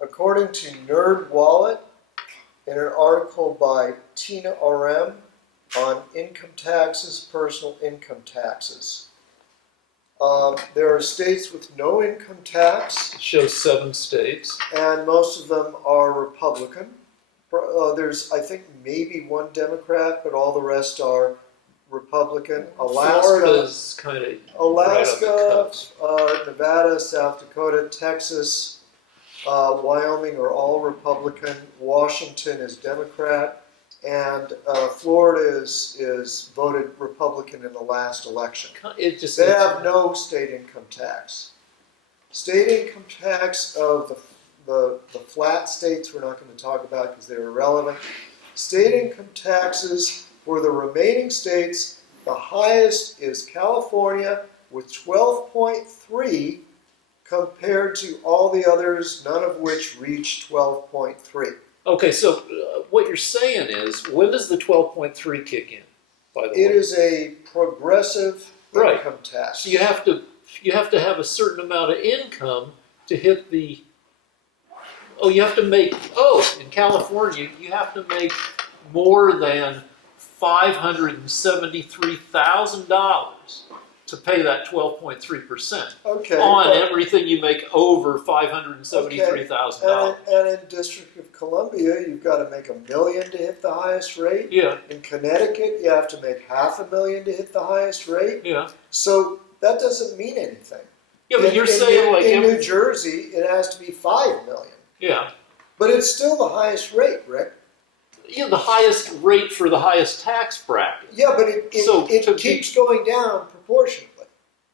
According to NerdWallet, in an article by Tina RM on income taxes, personal income taxes, there are states with no income tax. It shows 7 states. And most of them are Republican. There's, I think, maybe 1 Democrat, but all the rest are Republican. Florida's kind of Alaska, Nevada, South Dakota, Texas, Wyoming are all Republican. Washington is Democrat, and Florida is voted Republican in the last election. They have no state income tax. State income tax of the flat states we're not going to talk about because they're irrelevant. State income taxes for the remaining states, the highest is California with 12.3 compared to all the others, none of which reach 12.3. Okay, so what you're saying is, when does the 12.3 kick in, by the way? It is a progressive income tax. So you have to have a certain amount of income to hit the, in California, you have to make more than $573,000 to pay that 12.3% on everything you make over $573,000. And in District of Columbia, you've got to make $1 million to hit the highest rate. Yeah. In Connecticut, you have to make $500,000 to hit the highest rate. Yeah. So that doesn't mean anything. Yeah, but you're saying like in New Jersey, it has to be $5 million. Yeah. But it's still the highest rate, Rick. Yeah, the highest rate for the highest tax bracket. Yeah, but it keeps going down proportionately.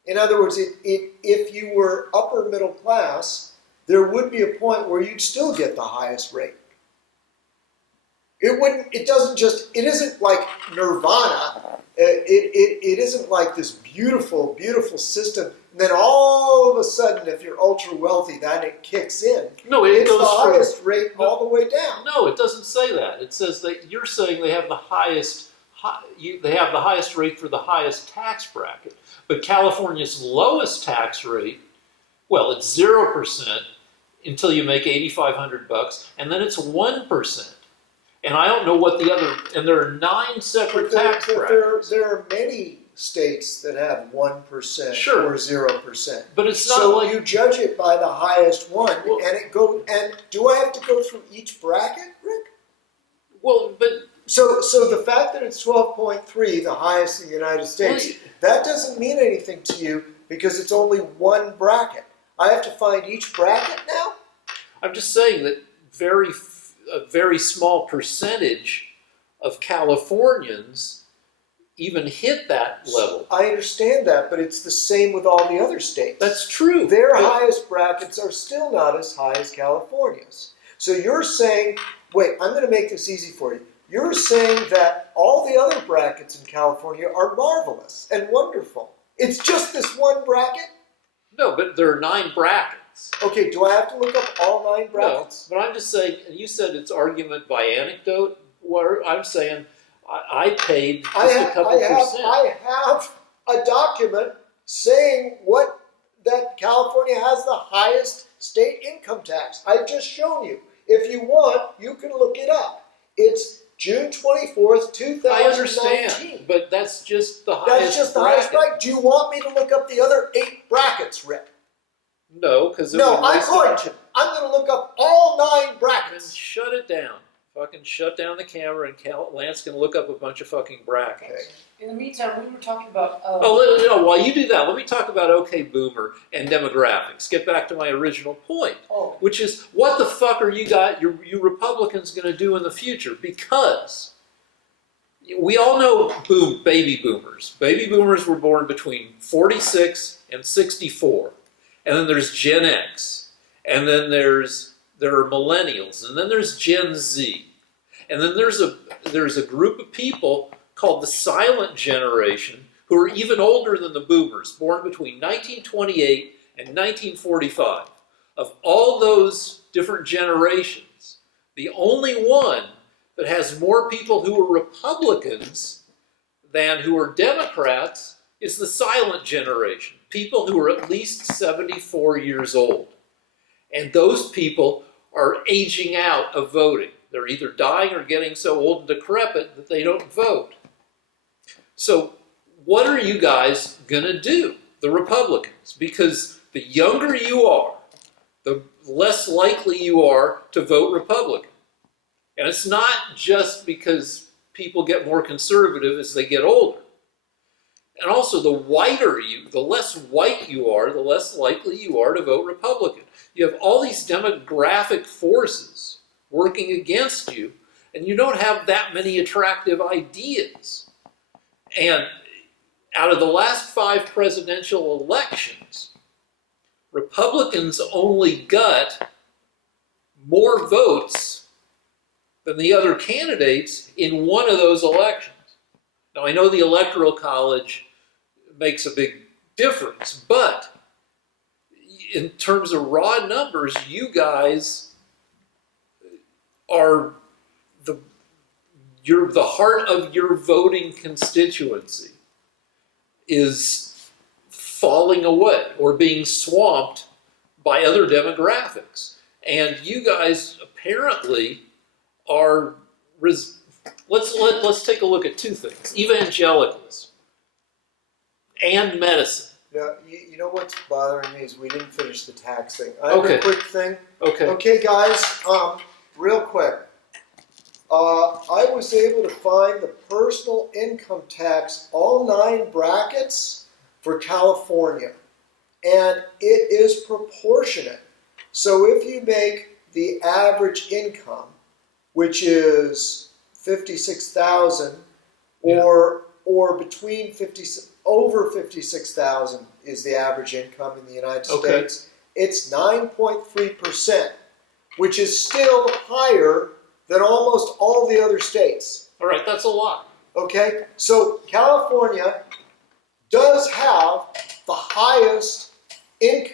In other words, if you were upper middle class, there would be a point where you'd still get the highest rate. It isn't like nirvana. It isn't like this beautiful, beautiful system. And then all of a sudden, if you're ultra wealthy, then it kicks in. No, it's the highest rate all the way down. No, it doesn't say that. It says that you're saying they have the highest rate for the highest tax bracket. But California's lowest tax rate, well, it's 0% until you make $8,500, and then it's 1%. And I don't know what the other, and there are 9 separate tax brackets. There are many states that have 1% or 0%. But it's not so like you judge it by the highest one, and do I have to go through each bracket, Rick? Well, but so the fact that it's 12.3, the highest in the United States, that doesn't mean anything to you because it's only one bracket. I have to find each bracket now? I'm just saying that a very small percentage of Californians even hit that level. I understand that, but it's the same with all the other states. That's true. Their highest brackets are still not as high as California's. So you're saying, wait, I'm going to make this easy for you. You're saying that all the other brackets in California are marvelous and wonderful. It's just this one bracket? No, but there are 9 brackets. Okay, do I have to look up all 9 brackets? No, but I'm just saying, you said it's argument by anecdote, where I'm saying I paid just a couple percent. I have a document saying that California has the highest state income tax. I've just shown you. If you want, you can look it up. It's June 24th, 2019. I understand, but that's just the highest That's just the highest bracket. Do you want me to look up the other 8 brackets, Rick? No, because I'm going to. I'm going to look up all 9 brackets. Then shut it down. Fucking shut down the camera, and Lance can look up a bunch of fucking brackets. Okay. In the meantime, we were talking about... while you do that, let me talk about OK Boomer and demographics. Get back to my original point, which is, what the fuck are you Republicans going to do in the future? Because we all know baby boomers. Baby boomers were born between 46 and 64. And then there's Gen X. And then there are millennials, and then there's Gen Z, and then there's a group of people called the silent generation who are even older than the boomers, born between 1928 and 1945. Of all those different generations, the only one that has more people who are Republicans than who are Democrats is the silent generation, people who are at least 74 years old. And those people are aging out of voting. They're either dying or getting so old and decrepit that they don't vote. So what are you guys going to do, the Republicans? Because the younger you are, the less likely you are to vote Republican. And it's not just because people get more conservative as they get older. And also, the less white you are, the less likely you are to vote Republican. You have all these demographic forces working against you, and you don't have that many attractive ideas. And out of the last 5 presidential elections, Republicans only got more votes than the other candidates in one of those elections. Now, I know the Electoral College makes a big difference, but in terms of raw numbers, you guys are the heart of your voting constituency is falling away or being swamped by other demographics. And you guys apparently are... Let's take a look at 2 things. Evangelicals and medicine. Yeah, you know what's bothering me is we didn't finish the tax thing. I have Okay. a quick thing. Okay. Okay, guys, real quick. I was able to find the personal income tax, all 9 brackets for California, and it is proportionate. So if you make the average income, which is 56,000, or between 50 over 56,000 is the average income in the United States. It's 9.3%, which is still higher than almost all the other states. All right, that's a lot. Okay, so California does have the highest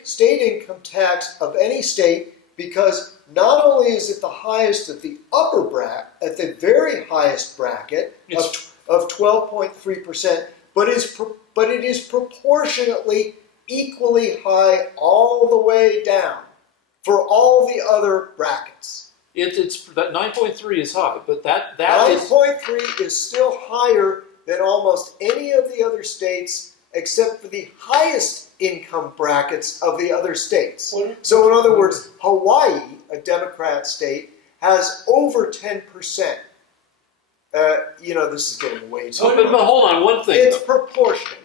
state income tax of any state, because not only is it the highest at the upper bracket, at the very highest bracket of 12.3%, but it is proportionately equally high all the way down for all the other brackets. It's that 9.3 is high, but that 9.3 is still higher than almost any of the other states, except for the highest income brackets of the other states. So in other words, Hawaii, a Democrat state, has over 10%. This is getting way too But hold on, one thing. It's proportional.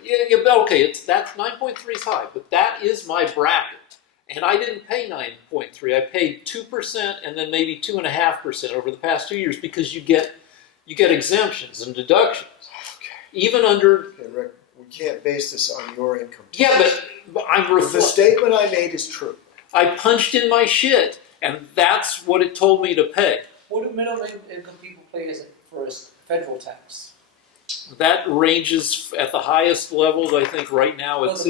Okay, that's 9.3 is high, but that is my bracket. And I didn't pay 9.3. I paid 2% and then maybe 2.5% over the past 2 years, because you get exemptions and deductions. Okay. Even under... Okay, Rick, we can't base this on your income tax. Yeah, but the statement I made is true. I punched in my shit, and that's what it told me to pay. What do middle income people pay for a federal tax? That ranges at the highest levels, I think, right now. It's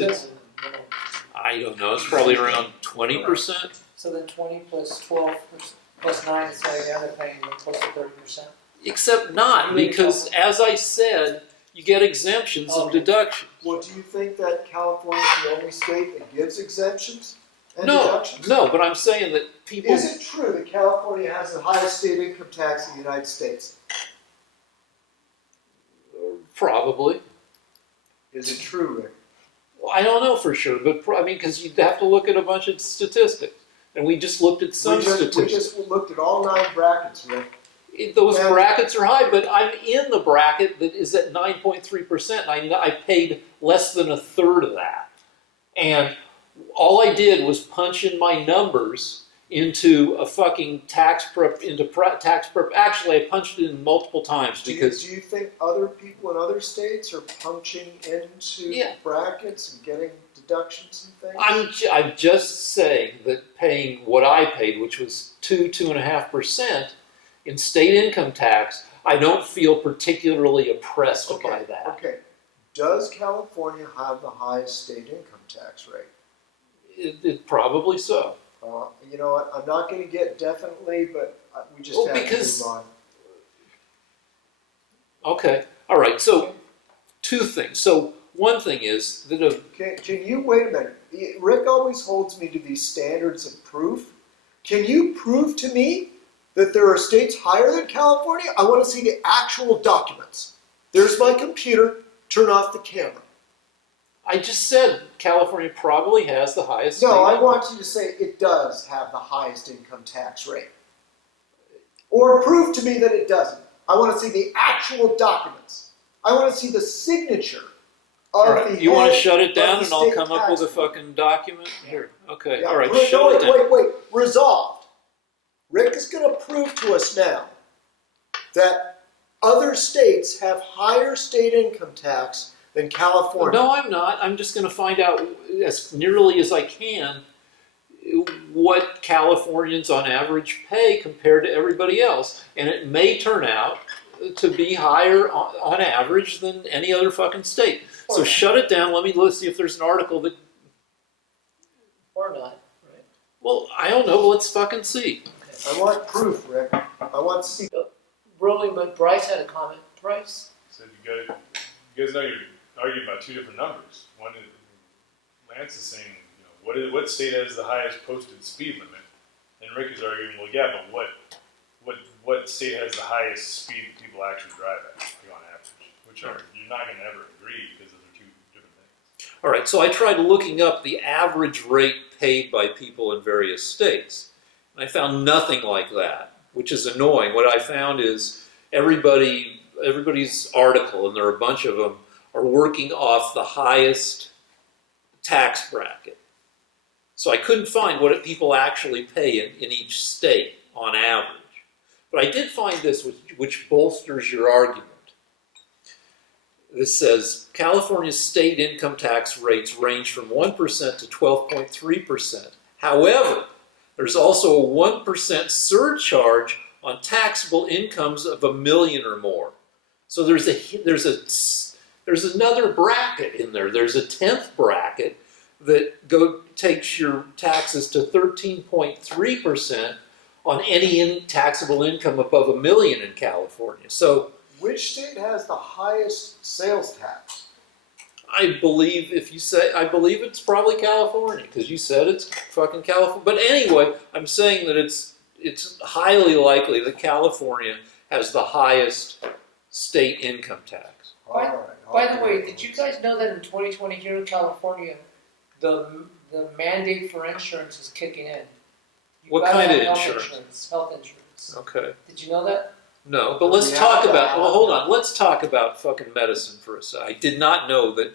I don't know. It's probably around 20%. So then 20 plus 12 plus 9, so now they're paying close to 30%. Except not, because as I said, you get exemptions and deductions. Well, do you think that California is the only state that gives exemptions and No, deductions? no, but I'm saying that people... Is it true that California has the highest state income tax in the United States? Probably. Is it true, Rick? Well, I don't know for sure, but because you'd have to look at a bunch of statistics. And we just looked at some statistics. We just looked at all 9 brackets, Rick. Those brackets are high, but I'm in the bracket that is at 9.3%. I paid less than a third of that. And all I did was punch in my numbers into a fucking tax prep. Actually, I punched it in multiple times because... Do you think other people in other states are punching into brackets and getting deductions and things? I'm just saying that paying what I paid, which was 2.5%, in state income tax, I don't feel particularly oppressed by that. Okay. Does California have the highest state income tax rate? It probably so. You know what? I'm not going to get definitely, but we just have to move on. Okay. All right. So, 2 things. So, one thing is that... Can you wait a minute? Rick always holds me to these standards of proof. Can you prove to me that there are states higher than California? I want to see the actual documents. There's my computer. Turn off the camera. I just said California probably has the highest. No, state I income. want you to say it does have the highest income tax rate. Or prove to me that it doesn't. I want to see the actual documents. I want to see the signature of All right. the You want to head shut it of down the and I'll state come up with a tax board. fucking document? Here. Okay. Yeah, All right. no, Shut it down. wait. Resolved. Rick is going to prove to us now that other states have higher state income tax than California. No, I'm not. I'm just going to find out as nearly as I can what Californians on average pay compared to everybody else. And it may turn out to be higher on average than any other fucking state. So shut it down. Let's see if there's an article that... Or not, right? Well, I don't know. Let's fucking see. I want proof, Rick. I want to see. Rolling, but Bryce had a comment. Bryce? So you guys know you're arguing about two different numbers. One is, Lance is saying, what state has the highest posted speed limit? And Rick is arguing, well, yeah, but what state has the highest speed that people actually drive at, on average? You're not going to ever agree because those are two different things. All right, so I tried looking up the average rate paid by people in various states. And I found nothing like that, which is annoying. What I found is everybody's article, and there are a bunch of them, are working off the highest tax bracket. So I couldn't find what people actually pay in each state on average. But I did find this, which bolsters your argument. This says California's state income tax rates range from 1% to 12.3%. However, there's also a 1% surcharge on taxable incomes of $1 million or more. So there's another bracket in there. There's a 10th bracket that takes your taxes to 13.3% on any taxable income above $1 million in California. So Which state has the highest sales tax? I believe it's probably California, because you said it's fucking California. But anyway, I'm saying that it's highly likely that California has the highest state income tax. By the way, did you guys know that in 2020 here in California, the mandate for insurance is kicking in? What kind of insurance? Health insurance. Okay. Did you know that? No, but let's talk about, hold on, let's talk about fucking medicine for a second. I did not know that. In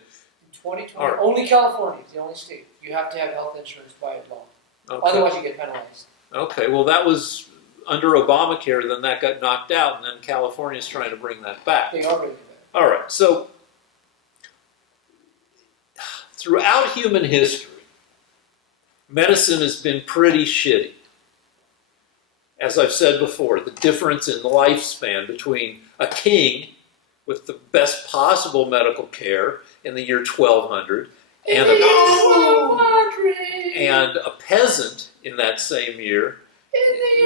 2020, All right. only California is the only state. You have to have health insurance by law. Okay. Otherwise you get penalized. Okay, well that was under Obamacare, then that got knocked out, and then California's trying to bring that back. They already do that. All right, so throughout human history, medicine has been pretty shitty. As I've said before, the difference in lifespan between a king with the best possible medical care in the year 1200 and a peasant in that same year.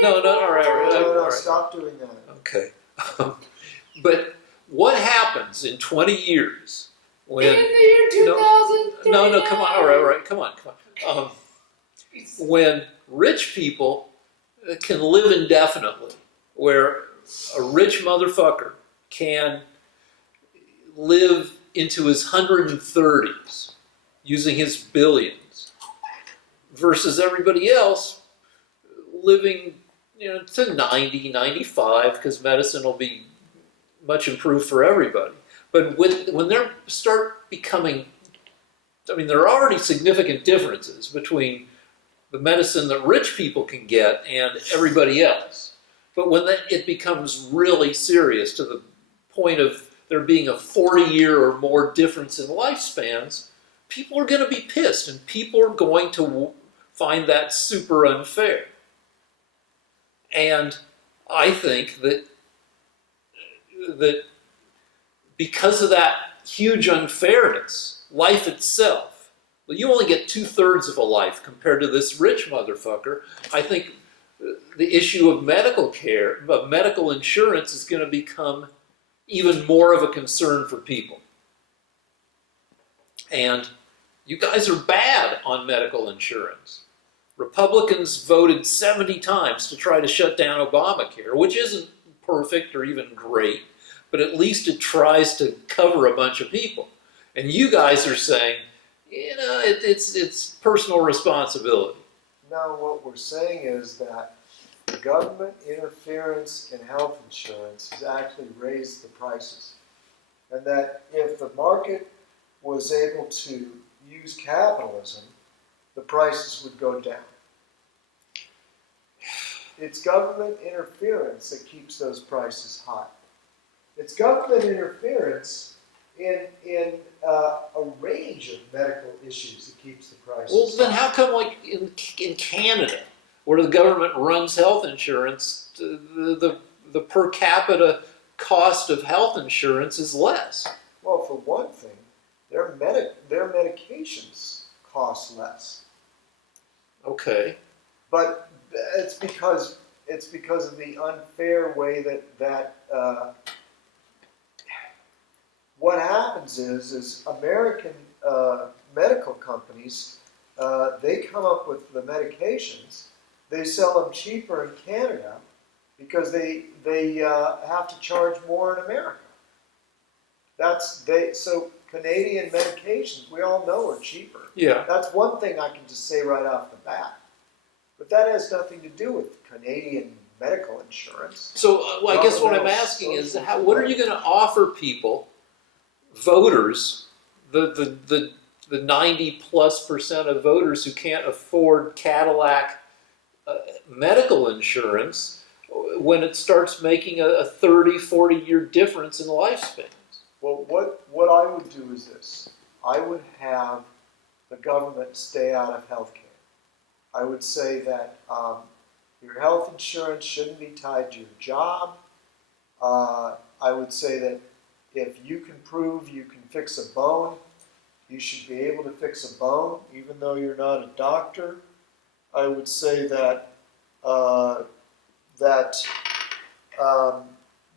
No, all right. Stop doing that. Okay. But what happens in 20 years when... In the year 2003. No, come on. All right, come on. When rich people can live indefinitely, where a rich motherfucker can live into his 130s using his billions, versus everybody else living to 90, 95, because medicine will be much improved for everybody. But when they start becoming, there are already significant differences between the medicine that rich people can get and everybody else. But when it becomes really serious to the point of there being a 40-year or more difference in lifespans, people are going to be pissed, and people are going to find that super unfair. And I think that because of that huge unfairness, life itself, well, you only get 2/3 of a life compared to this rich motherfucker. I think the issue of medical care, of medical insurance, is going to become even more of a concern for people. And you guys are bad on medical insurance. Republicans voted 70 times to try to shut down Obamacare, which isn't perfect or even great, but at least it tries to cover a bunch of people. And you guys are saying, it's personal responsibility. Now, what we're saying is that government interference in health insurance has actually raised the prices. And that if the market was able to use capitalism, the prices would go down. It's government interference that keeps those prices high. It's government interference in a range of medical issues that keeps the prices Well, then high. how come, like in Canada, where the government runs health insurance, the per capita cost of health insurance is less? Well, for one thing, their medications cost less. Okay. But it's because of the unfair way that what happens is American medical companies, they come up with the medications, they sell them cheaper in Canada because they have to charge more in America. So Canadian medications, we all know, are cheaper. Yeah. That's one thing I can just say right off the bat. But that has nothing to do with Canadian medical insurance. So I guess what I'm asking is, what are you going to offer people, voters, the 90+% of voters who can't afford Cadillac medical insurance when it starts making a 30, 40-year difference in lifespans? Well, what I would do is this. I would have the government stay out of health care. I would say that your health insurance shouldn't be tied to your job. I would say that if you can prove you can fix a bone, you should be able to fix a bone, even though you're not a doctor. I would say that the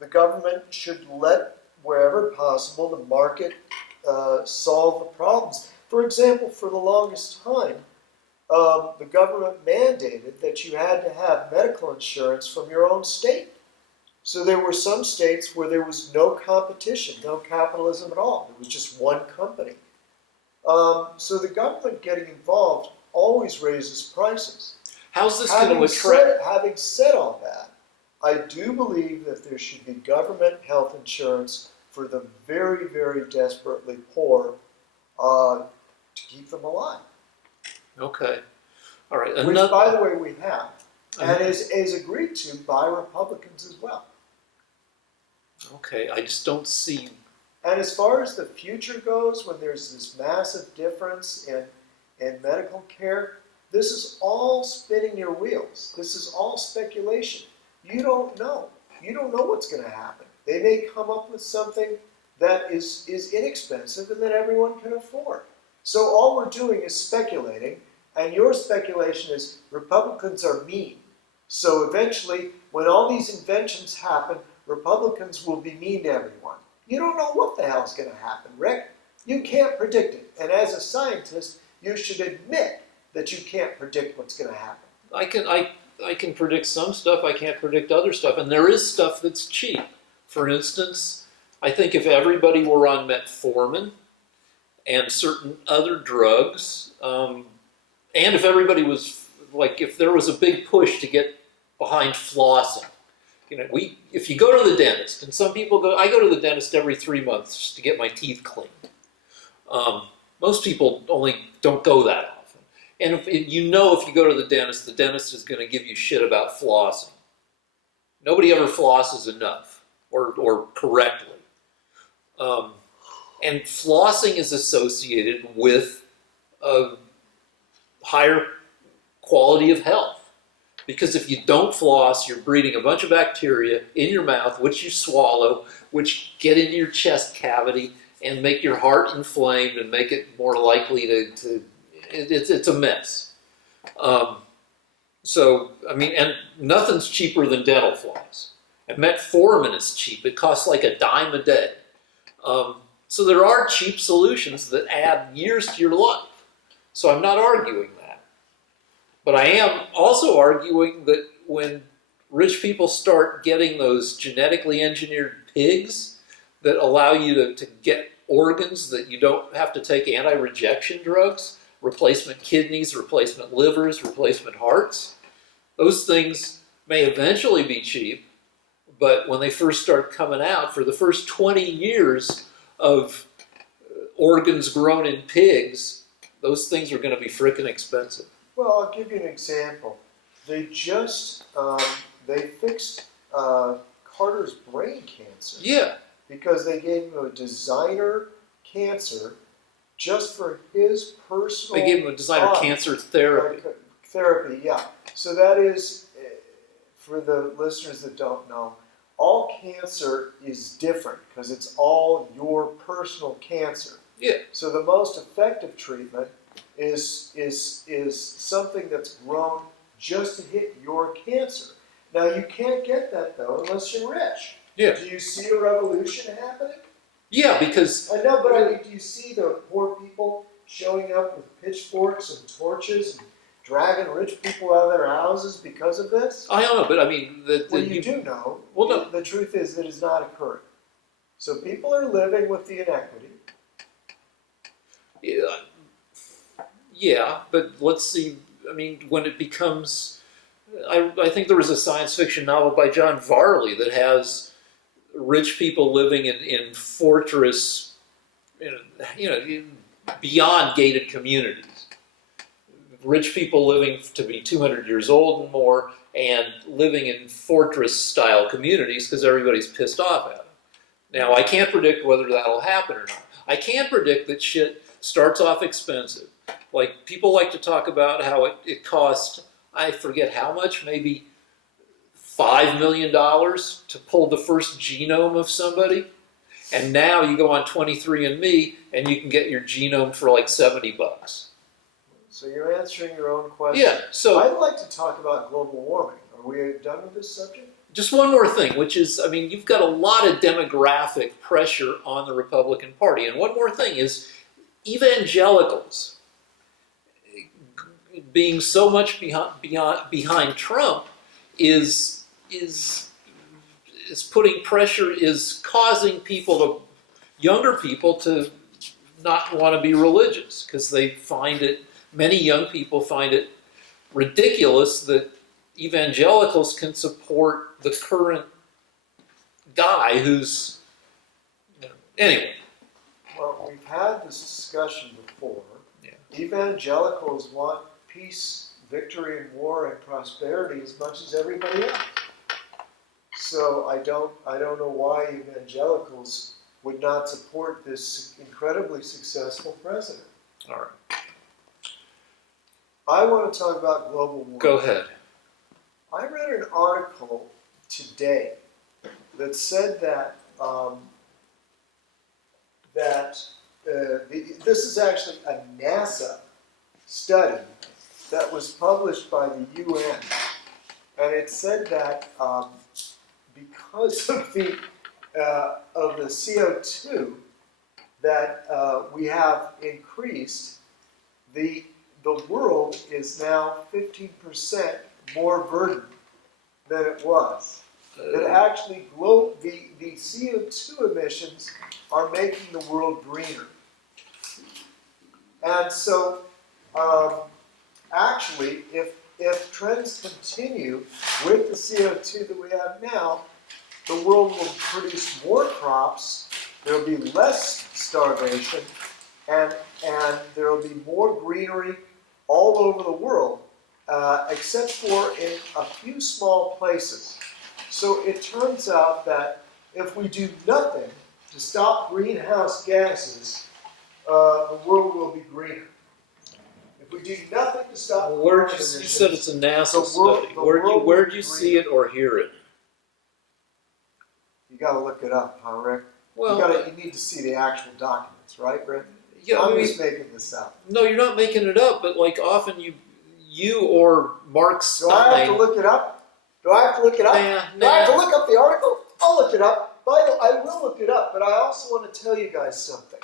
government should let, wherever possible, the market solve the problems. For example, for the longest time, the government mandated that you had to have medical insurance from your own state. So there were some states where there was no competition, no capitalism at all. There was just one company. So the government getting involved always raises prices. How's this going to attract? Having said all that, I do believe that there should be government health insurance for the very, very desperately poor to keep them alive. Okay. All right. Which, by the way, we have. And is agreed to by Republicans as well. Okay. I just don't see. And as far as the future goes, when there's this massive difference in medical care, this is all spinning your wheels. This is all speculation. You don't know. You don't know what's going to happen. They may come up with something that is inexpensive and that everyone can afford. So all we're doing is speculating, and your speculation is Republicans are mean. So eventually, when all these inventions happen, Republicans will be mean to everyone. You don't know what the hell's going to happen, Rick. You can't predict it. And as a scientist, you should admit that you can't predict what's going to happen. I can predict some stuff. I can't predict other stuff. And there is stuff that's cheap. For instance, I think if everybody were on metformin and certain other drugs, and if everybody was, like, if there was a big push to get behind flossing, if you go to the dentist, and some people go, I go to the dentist every 3 months just to get my teeth cleaned. Most people don't go that often. And if you go to the dentist is going to give you shit about flossing. Nobody ever flosses enough or correctly. And flossing is associated with a higher quality of health. Because if you don't floss, you're breeding a bunch of bacteria in your mouth, which you swallow, which get into your chest cavity and make your heart inflamed and make it more likely it's a mess. And nothing's cheaper than dental floss. And metformin is cheap. It costs like $10 a day. So there are cheap solutions that add years to your life. So I'm not arguing that. But I am also arguing that when rich people start getting those genetically engineered pigs that allow you to get organs that you don't have to take anti-rejection drugs, replacement kidneys, replacement livers, replacement hearts, those things may eventually be cheap, but when they first start coming out, for the first 20 years of organs grown in pigs, those things are going to be frickin' expensive. Well, I'll give you an example. They just they fixed Carter's brain cancer. Yeah. Because they gave him a designer cancer just for his personal. They gave him a designer cancer therapy. Therapy, yeah. So that is, for the listeners that don't know, all cancer is different because it's all your personal cancer. Yeah. So the most effective treatment is something that's grown just to hit your cancer. Now you can't get that though unless you're rich. Yeah. Do you see a revolution happening? Yeah, because I know, but I mean, do you see the poor people showing up with pitchforks and torches and dragging rich people out of their houses because of this? I don't know, but I mean, Well, you do know. Well, no. The truth is that it's not occurring. So people are living with the inequity. Yeah, but let's see. I mean, when it becomes, I think there was a science fiction novel by John Varley that has rich people living in fortress, beyond gated communities. Rich people living to be 200 years old and more, and living in fortress-style communities because everybody's pissed off at them. Now, I can't predict whether that'll happen or not. I can predict that shit starts off expensive. Like, people like to talk about how it cost, I forget how much, maybe $5 million to pull the first genome of somebody. And now you go on 23andMe and you can get your genome for like $70. So you're answering your own question. Yeah, so I'd like to talk about global warming. Are we done with this subject? just one more thing, which is, I mean, you've got a lot of demographic pressure on the Republican Party. And one more thing is evangelicals being so much behind Trump is putting pressure, is causing younger people to not want to be religious because they find it, many young people find it ridiculous that evangelicals can support the current guy who's, anyway. Well, we've had this discussion before. Yeah. Evangelicals want peace, victory in war, and prosperity as much as everybody else. So I don't know why evangelicals would not support this incredibly successful president. All right. I want to talk about global warming. Go ahead. I read an article today that said that this is actually a NASA study that was published by the UN, and it said that because of the CO2 that we have increased, the world is now 15% more verdant than it was. That actually the CO2 emissions are making the world greener. And so, actually, if trends continue with the CO2 that we have now, the world will produce more crops, there will be less starvation, and there will be more greenery all over the world, except for in a few small places. So it turns out that if we do nothing to stop greenhouse gases, the world will be greener. If we do nothing to stop You said it's a NASA study. Where'd you see it or hear it? You got to look it up, huh, Rick? Well, you need to see the actual documents, right, Rick? yeah, I'm just making this up. No, you're not making it up, but like often you or Mark Do I have to Stein. look it up? Do I have to look it up? Do I have to look up the article? I'll look it up. I will look it up, but I also want to tell you guys something.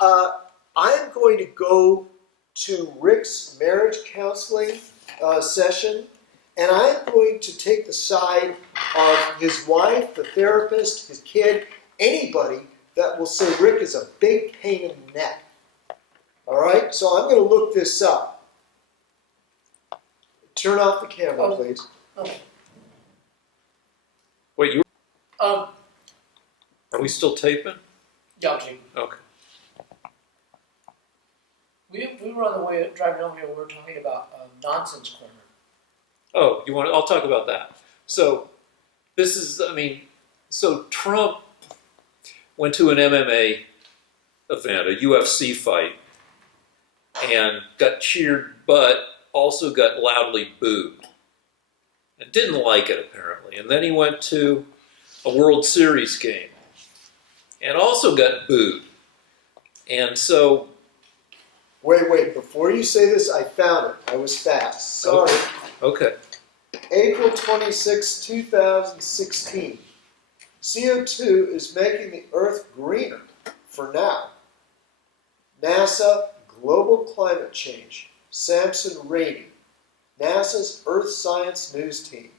I am going to go to Rick's marriage counseling session, and I'm going to take the side of his wife, the therapist, his kid, anybody that will say Rick is a big pain in the neck. All right? So I'm going to look this up. Turn off the camera, please. Okay. Wait, Um, are we still taping? yeah, okay. Okay. We were on the way driving over here. We were talking about nonsense corner. Oh, you want? I'll talk about that. So, this is, I mean, so Trump went to an MMA event, a UFC fight, and got cheered, but also got loudly booed, and didn't like it apparently. And then he went to a World Series game, and also got booed. And so, Wait. Before you say this, I found it. I was fast. Sorry. okay. April 26, 2016. CO2 is making the Earth greener for now. NASA Global Climate Change. Samson Rainey, NASA's Earth Science News Team.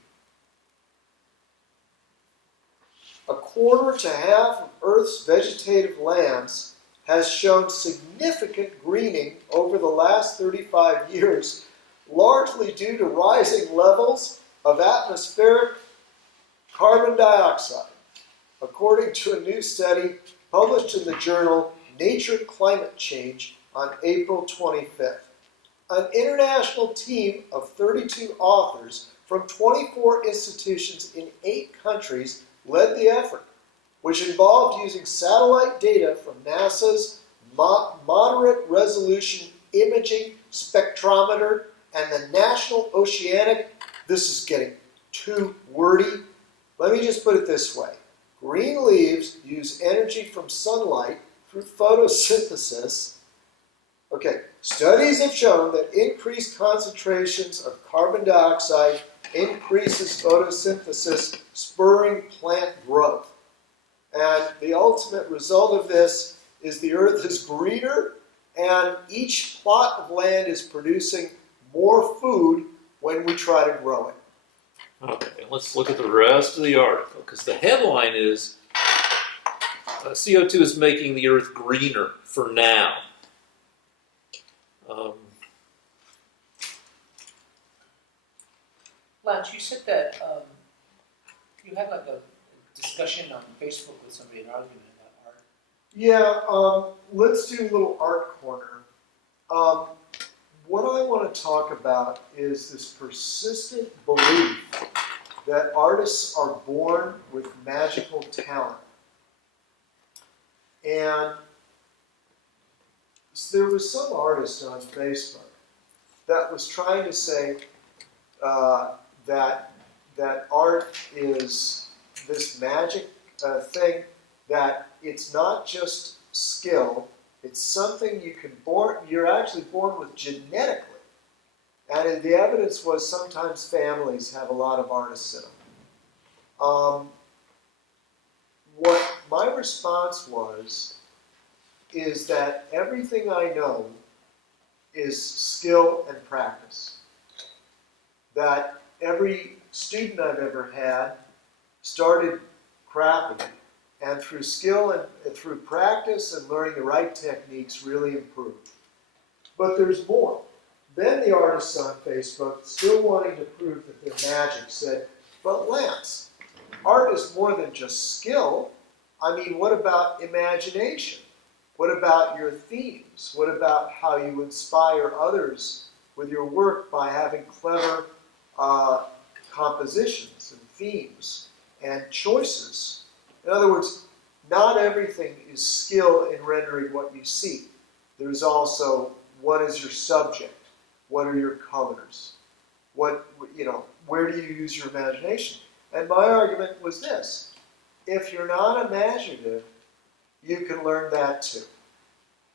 A quarter to half of Earth's vegetative lands has shown significant greening over the last 35 years, largely due to rising levels of atmospheric carbon dioxide, according to a new study published in the journal Nature Climate Change on April 25th. An international team of 32 authors from 24 institutions in 8 countries led the effort, which involved using satellite data from NASA's Moderate Resolution Imaging Spectrometer and the National Oceanic. This is getting too wordy. Let me just put it this way. Green leaves use energy from sunlight through photosynthesis. Okay, studies have shown that increased concentrations of carbon dioxide increases photosynthesis, spurring plant growth. And the ultimate result of this is the Earth is greener, and each plot of land is producing more food when we try to grow it. Okay, let's look at the rest of the article, because the headline is CO2 is making the Earth greener for now. Lance, you said that you had like a discussion on Facebook with somebody, an argument about art. Yeah, let's do a little art corner. What I want to talk about is this persistent belief that artists are born with magical talent. And so there was some artist on Facebook that was trying to say that art is this magic thing, that it's not just skill, it's something you're actually born with genetically. And the evidence was sometimes families have a lot of artists in them. What my response was is that everything I know is skill and practice. That every student I've ever had started crapping, and through skill and through practice and learning the right techniques really improved. But there's more. Then the artists on Facebook, still wanting to prove that they're magic, said, but Lance, art is more than just skill. I mean, what about imagination? What about your themes? What about how you inspire others with your work by having clever compositions and themes and choices? In other words, not everything is skill in rendering what you see. There's also, what is your subject? What are your colors? Where do you use your imagination? And my argument was this: if you're not imaginative, you can learn that too.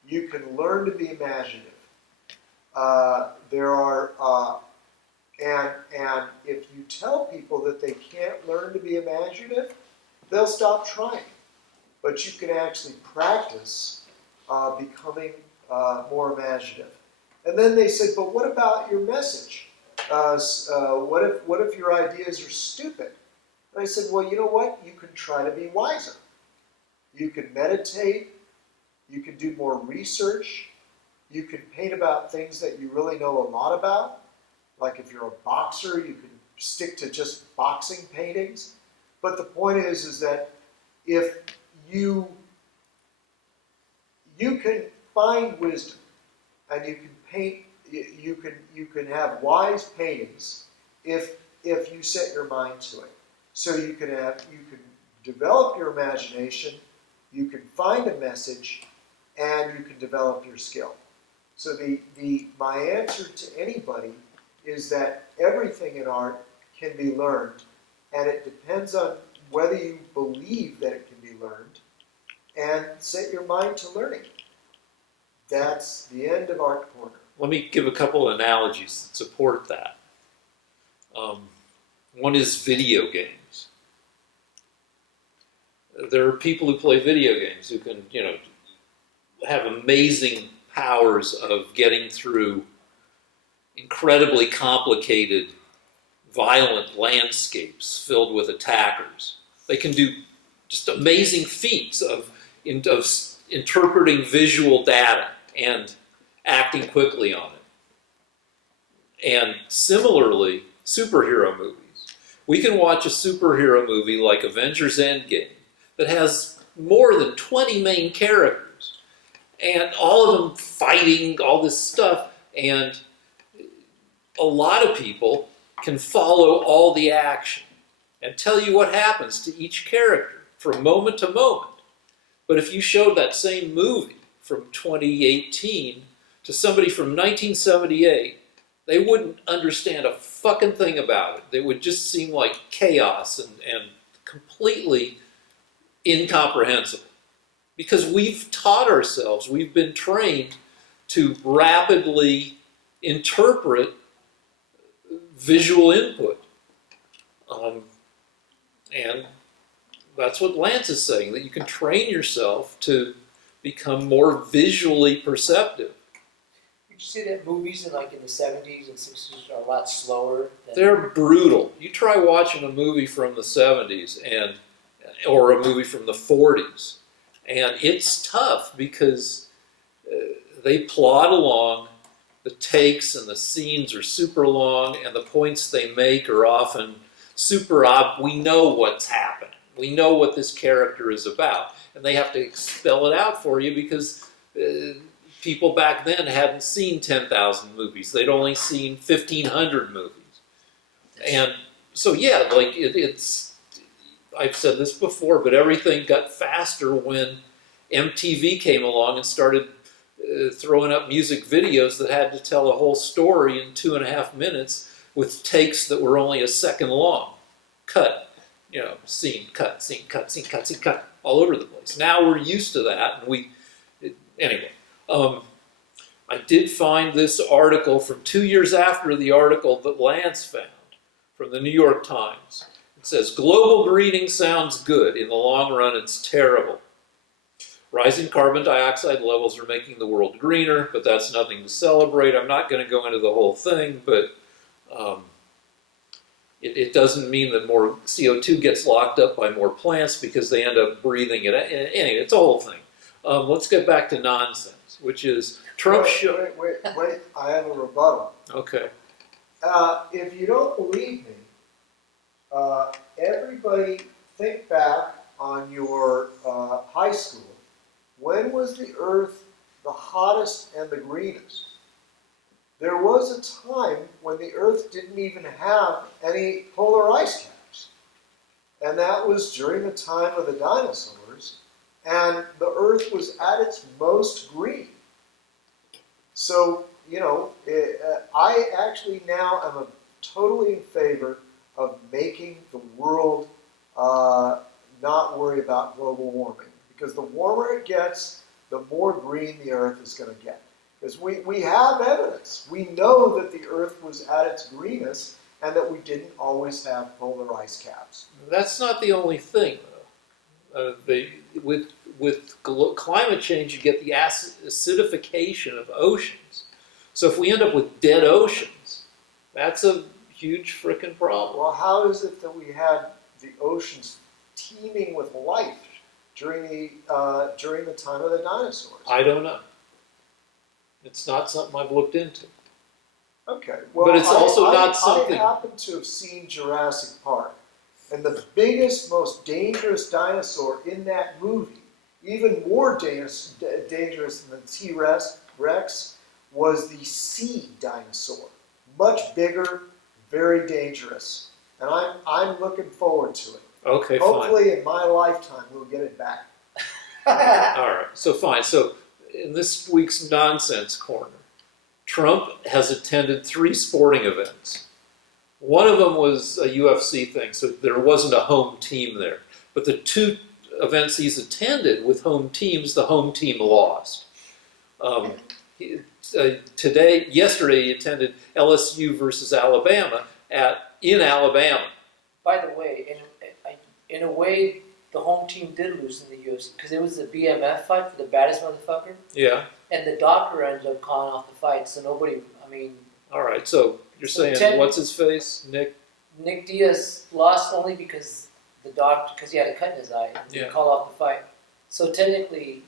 You can learn to be imaginative. And if you tell people that they can't learn to be imaginative, they'll stop trying. But you can actually practice becoming more imaginative. And then they said, but what about your message? what if your ideas are stupid? And I said, well, you know what? You can try to be wiser. You can meditate. You can do more research. You can paint about things that you really know a lot about. Like if you're a boxer, you can stick to just boxing paintings. But the point is that if you can find wisdom and you can paint, you can have wise paintings if you set your mind to it. So you can develop your imagination, you can find a message, and you can develop your skill. So my answer to anybody is that everything in art can be learned, and it depends on whether you believe that it can be learned, and set your mind to learning. That's the end of Art Corner. Let me give a couple of analogies that support that. One is video games. There are people who play video games who can, have amazing powers of getting through incredibly complicated, violent landscapes filled with attackers. They can do just amazing feats of interpreting visual data and acting quickly on it. And similarly, superhero movies. We can watch a superhero movie like Avengers Endgame that has more than 20 main characters, and all of them fighting all this stuff, and a lot of people can follow all the action and tell you what happens to each character from moment to moment. But if you showed that same movie from 2018 to somebody from 1978, they wouldn't understand a fucking thing about it. It would just seem like chaos and completely incomprehensible. Because we've taught ourselves, we've been trained to rapidly interpret visual input. And that's what Lance is saying, that you can train yourself to become more visually perceptive. Would you say that movies in the 70s and 60s are a lot slower? They're brutal. You try watching a movie from the 70s or a movie from the 40s, and it's tough because they plod along. The takes and the scenes are super long, and the points they make are often super we know what's happening. We know what this character is about. And they have to spell it out for you because people back then hadn't seen 10,000 movies. They'd only seen 1,500 movies. And so, yeah, it's, I've said this before, but everything got faster when MTV came along and started throwing up music videos that had to tell a whole story in 2.5 minutes with takes that were only a second long. Cut, scene, cut, scene, cut, scene, cut, scene, cut, all over the place. Now we're used to that, and anyway. I did find this article from 2 years after the article that Lance found from the New York Times. It says, global greening sounds good. In the long run, it's terrible. Rising carbon dioxide levels are making the world greener, but that's nothing to celebrate. I'm not going to go into the whole thing, but it doesn't mean that more CO2 gets locked up by more plants because they end up breathing it. Anyway, it's a whole thing. Let's get back to nonsense, which is Trump... Wait, I have a rebuttal. Okay. If you don't believe me, everybody think back on your high school. When was the Earth the hottest and the greenest? There was a time when the Earth didn't even have any polar ice caps. And that was during the time of the dinosaurs. And the Earth was at its most green. So, I actually now am totally in favor of making the world not worry about global warming. Because the warmer it gets, the more green the Earth is going to get. Because we have evidence. We know that the Earth was at its greenest and that we didn't always have polar ice caps. That's not the only thing, though. With climate change, you get the acidification of oceans. So if we end up with dead oceans, That's a huge frickin' problem. Well, how is it that we had the oceans teeming with life during the time of the dinosaurs? I don't know. It's not something I've looked into. Okay, well, But it's also not something- I happen to have seen Jurassic Park, and the biggest, most dangerous dinosaur in that movie, even more dangerous than the T-Rex, was the sea dinosaur. Much bigger, very dangerous, and I'm looking forward to it. Okay, fine. Hopefully, in my lifetime, we'll get it back. All right, so fine. So in this week's nonsense corner, Trump has attended 3 sporting events. One of them was a UFC thing, so there wasn't a home team there. But the 2 events he's attended with home teams, the home team lost. Yesterday he attended LSU versus Alabama in Alabama. By the way, in a way, the home team did lose in the UFC because it was the BMF fight for the baddest motherfucker, Yeah. and the doctor ended up calling off the fight. So nobody, I mean, All right. So you're saying what's his face, Nick? Nick Diaz lost only because he had a cut in his eye. And Yeah. He called off the fight. So technically,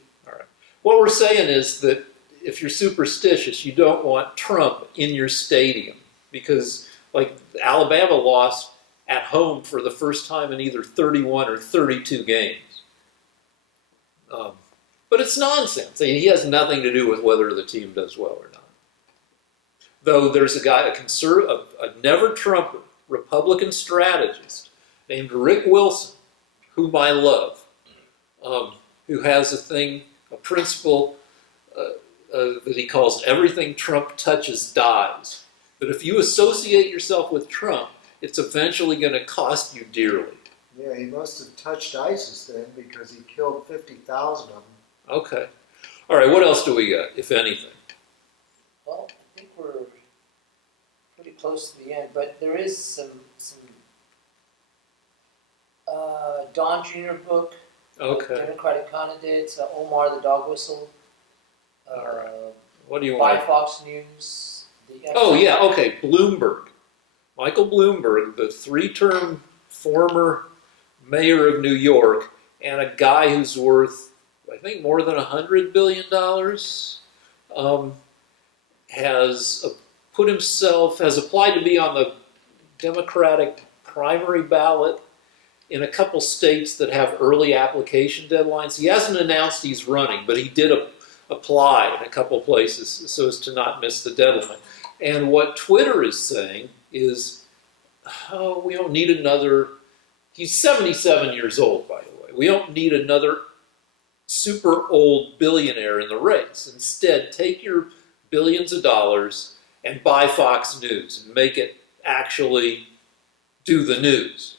What we're saying is that if you're superstitious, you don't want Trump in your stadium because, like, Alabama lost at home for the first time in either 31 or 32 games. But it's nonsense. I mean, he has nothing to do with whether the team does well or not. Though there's a guy, a never-Trumper, Republican strategist named Rick Wilson, whom I love, who has a principle that he calls everything Trump touches dies. That if you associate yourself with Trump, it's eventually going to cost you dearly. Yeah, he must have touched ISIS then because he killed 50,000 of them. Okay. All right, what else do we got, if anything? well, I think we're pretty close to the end. But there is some Don Jr. book. Okay. Democratic candidates, Omar the dog whistle. All right. What do you By want? Fox News. Oh, yeah, okay, Bloomberg. Michael Bloomberg, the 3-term former mayor of New York, and a guy who's worth, I think, more than $100 billion, has applied to be on the Democratic primary ballot in a couple states that have early application deadlines. He hasn't announced he's running, but he did apply in a couple places so as to not miss the deadline. And what Twitter is saying is, oh, we don't need another, he's 77 years old, by the way. We don't need another super old billionaire in the race. Instead, take your billions of dollars and buy Fox News and make it actually do the news.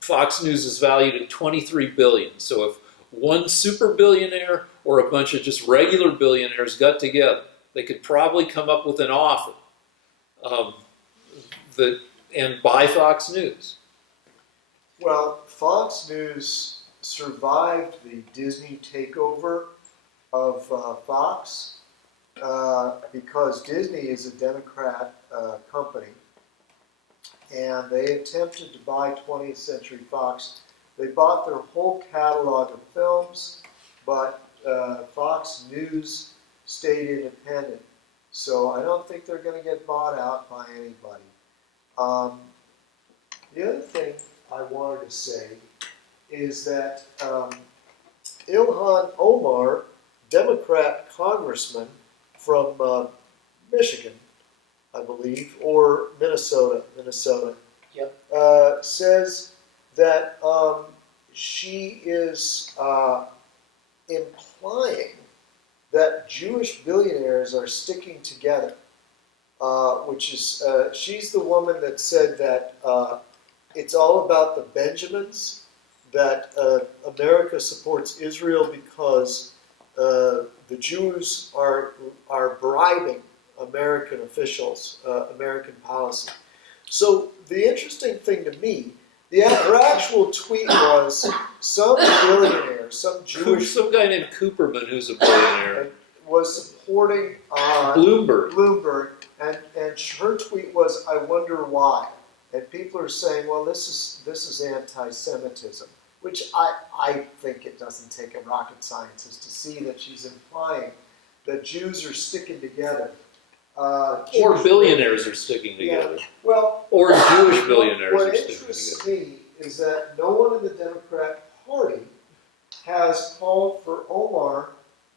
Fox News is valued at $23 billion. So if one super billionaire or a bunch of just regular billionaires got together, they could probably come up with an offer and buy Fox News. Well, Fox News survived the Disney takeover of Fox because Disney is a Democrat company, and they attempted to buy 20th Century Fox. They bought their whole catalog of films, but Fox News stayed independent. So I don't think they're going to get bought out by anybody. The other thing I wanted to say is that Ilhan Omar, Democrat congressman from Michigan, I believe, or Minnesota, Yep. says that she is implying that Jewish billionaires are sticking together, which is, she's the woman that said that it's all about the Benjamins, that America supports Israel because the Jews are bribing American officials, American policy. So the interesting thing to me, her actual tweet was some billionaire, some Jewish Some guy named Cooperman, who's a billionaire. was supporting Bloomberg. Bloomberg And her tweet was, "I wonder why." And people are saying, well, this is anti-Semitism, which I think it doesn't take a rocket scientist to see that she's implying that Jews are sticking together. Or billionaires are sticking together. Yeah. Well, Or Jewish billionaires what are sticking interests together. me is that no one in the Democrat Party has called for Omar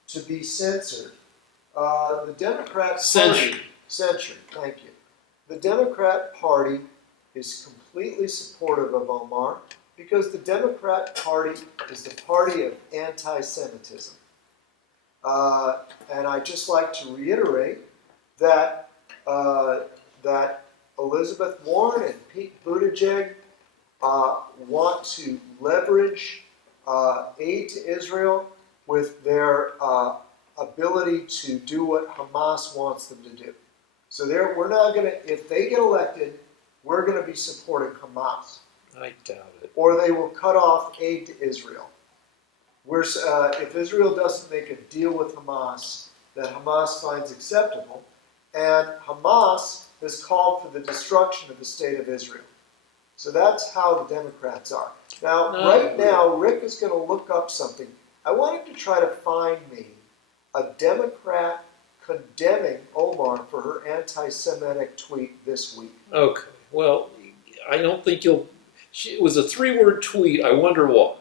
to be censored. The Democrat Party... Censured, thank you. The Democrat Party is completely supportive of Omar because the Democrat Party is the party of anti-Semitism. And I'd just like to reiterate that that Elizabeth Warren and Pete Buttigieg want to leverage aid to Israel with their ability to do what Hamas wants them to do. So we're not going to, if they get elected, we're going to be supporting Hamas. I doubt it. Or they will cut off aid to Israel. If Israel doesn't make a deal with Hamas that Hamas finds acceptable, and Hamas has called for the destruction of the state of Israel. So that's how the Democrats are. Now, right now, Rick is going to look up something. I wanted to try to find me a Democrat condemning Omar for her anti-Semitic tweet this week. Okay, well, I don't think you'll... It was a 3-word tweet. I wonder why.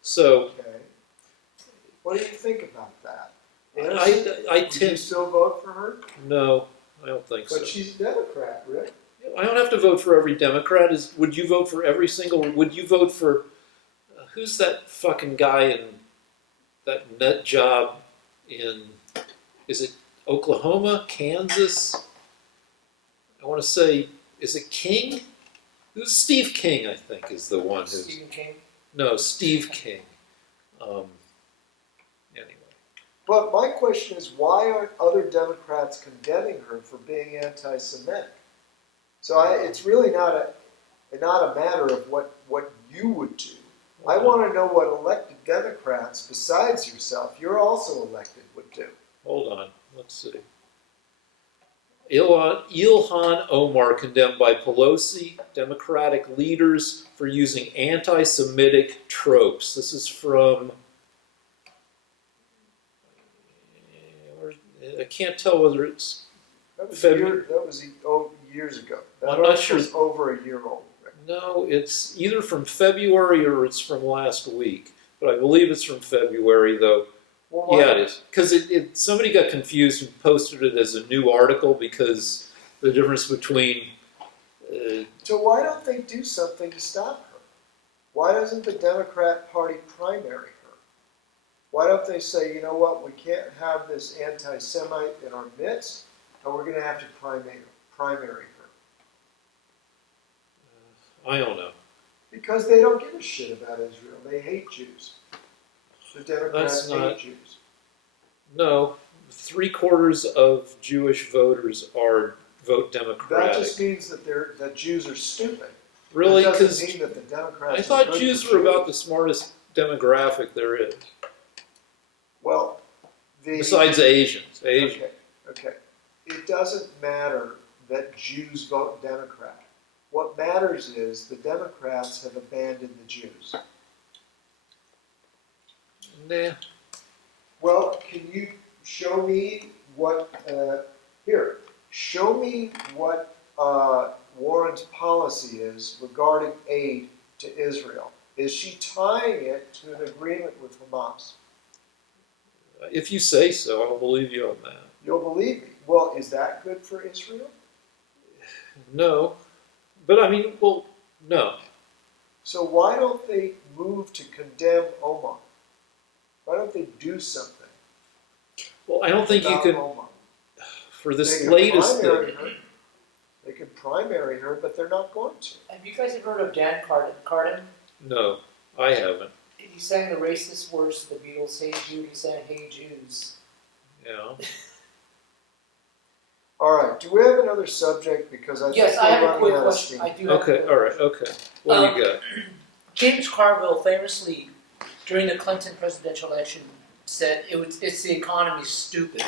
So... Okay. What do you think about that? Would you still vote for her? No, I don't think so. But she's a Democrat, Rick. I don't have to vote for every Democrat. Would you vote for every single... Would you vote for... who's that fucking guy in that nut job in... Is it Oklahoma? Kansas? I want to say... Is it King? Who's Steve King, I think, is the one who's... Stephen King? No, Steve King. Anyway. But my question is, why aren't other Democrats condemning her for being anti-Semitic? So it's really not a matter of what you would do. I want to know what elected Democrats, besides yourself, you're also elected, would do. Hold on. Let's see. Ilhan Omar condemned by Pelosi, Democratic leaders for using anti-Semitic tropes. This is from... I can't tell whether it's... That was February. Years ago. I'm That not article sure. is over a year old. Rick. No, it's either from February or it's from last week. But I believe it's from February, though. Well, why? Yeah, it is. Because somebody got confused and posted it as a new article because the difference between... So why don't they do something to stop her? Why doesn't the Democrat Party primary her? Why don't they say, you know what, we can't have this anti-Semite in our midst, and we're going to have to primary her? I don't know. Because they don't give a shit about Israel. They hate Jews. The Democrats hate Jews. No, 3/4 of Jewish voters vote Democratic. That just means that Jews are stupid. Really? It Because doesn't mean that the Democrats I thought are good Jews for were about the smartest demographic there is. Well, Besides Asians. Okay. It doesn't matter that Jews vote Democrat. What matters is the Democrats have abandoned the Jews. Nah. Well, can you show me what, show me what Warren's policy is regarding aid to Israel. Is she tying it to an agreement with Hamas? If you say so, I'll believe you on that. You'll believe me. Well, is that good for Israel? No. But I mean, well, no. So why don't they move to condemn Omar? Why don't they do something? Well, I don't think you about can, Omar? for this They could latest primary thing. her. They could primary her, but they're not going to. Have you guys ever heard of Dan Carden? No, I haven't. He sang the racist words to the Beatles, Hey Jude, he sang Hey Jews. Yeah. All right. Do we have another subject? Because I Yes, think I we're have a running quick out of question. steam. I do have a Okay, quick all right, okay. What do you got? James Carville famously, during the Clinton presidential election, said it's the economy's stupid.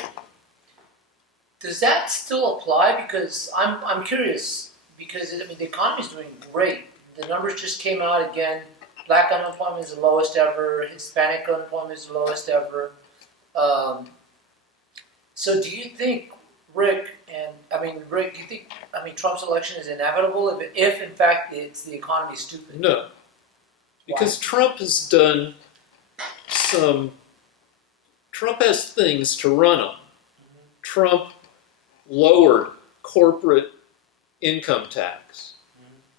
Does that still apply? Because I'm curious, because I mean the economy's doing great. The numbers just came out again. Black unemployment is the lowest ever. Hispanic unemployment is the lowest ever. So do you think, Rick, do you think, Trump's election is inevitable if in fact it's the economy's stupid? No, because Trump has done Trump has things to run on. Trump lowered corporate income tax.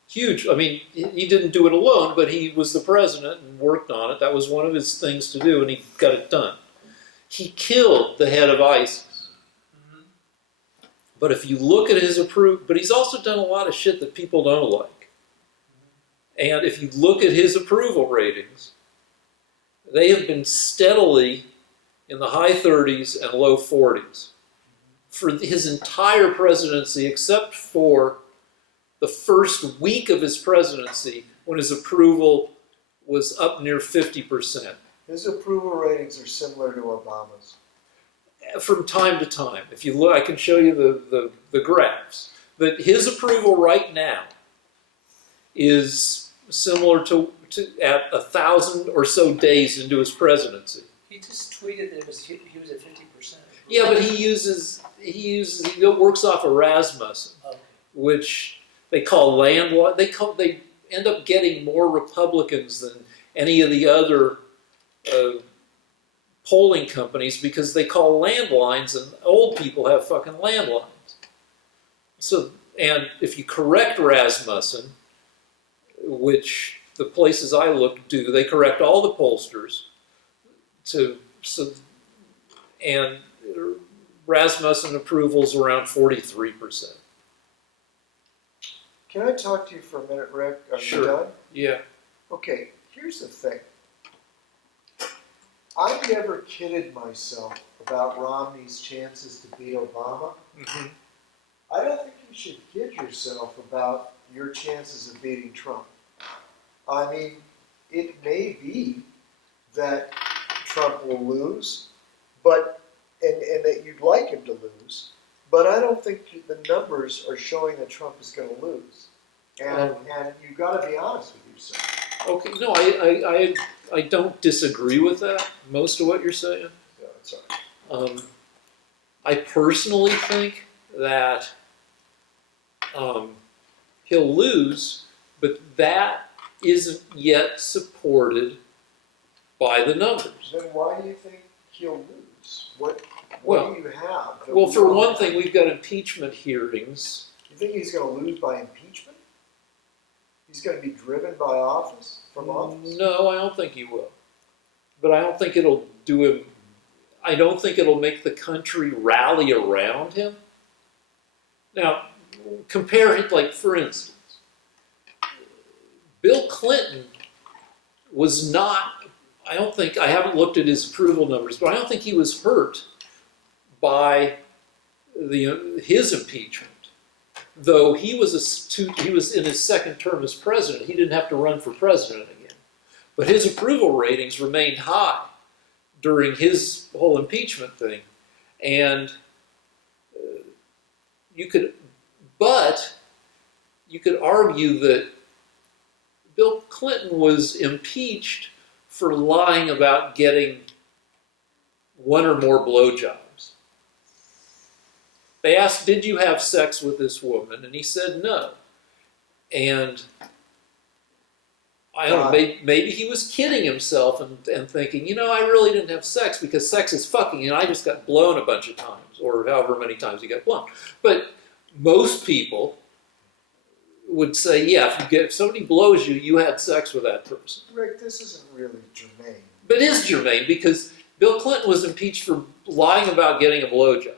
Huge. I mean, he didn't do it alone, but he was the president and worked on it. That was one of his things to do, and he got it done. He killed the head of ISIS. But if you look at his but he's also done a lot of shit that people don't like. And if you look at his approval ratings, they have been steadily in the high 30s and low 40s for his entire presidency, except for the first week of his presidency when his approval was up near 50%. His approval ratings are similar to Obama's. From time to time. If you look, I can show you the graphs. But his approval right now is similar to at 1,000 or so days into his presidency. He just tweeted that he was at 50%. Yeah, but he works off of Rasmussen, which they call landlocked. They end up getting more Republicans than any of the other polling companies because they call landlines, and old people have fucking landlines. So, and if you correct Rasmussen, which the places I look do, they correct all the pollsters and Rasmussen approval's around 43%. Can I talk to you for a minute, Rick? Are Sure. you done? Yeah. Okay, here's the thing. I never kidded myself about Romney's chances to beat Obama. Mm-hmm. I don't think you should kid yourself about your chances of beating Trump. I mean, it may be that Trump will lose, but and that you'd like him to lose, but I don't think the numbers are showing that Trump is going to lose. And you've got to be honest with yourself. Okay, no, I don't disagree with that, most of what you're saying. Yeah, that's all right. I personally think that he'll lose, but that isn't yet supported by the numbers. Then why do you think he'll lose? What Well, do you have? that Well, we for don't one have? thing, we've got impeachment hearings. You think he's going to lose by impeachment? He's going to be driven by office, from office? No, I don't think he will. But I don't think it'll do him. I don't think it'll make the country rally around him. Now, compare it, like, for instance, Bill Clinton was not, I haven't looked at his approval numbers, but I don't think he was hurt by his impeachment. Though he was in his second term as president, he didn't have to run for president again. But his approval ratings remained high during his whole impeachment thing. And you could argue that Bill Clinton was impeached for lying about getting one or more blowjobs. They asked, did you have sex with this woman? And he said no. And I don't know, maybe he was kidding himself and thinking, I really didn't have sex because sex is fucking and I just got blown a bunch of times, or however many times he got blown. But most people would say, yeah, if somebody blows you, you had sex with that person. Rick, this isn't really germane. But it is germane because Bill Clinton was impeached for lying about getting a blowjob.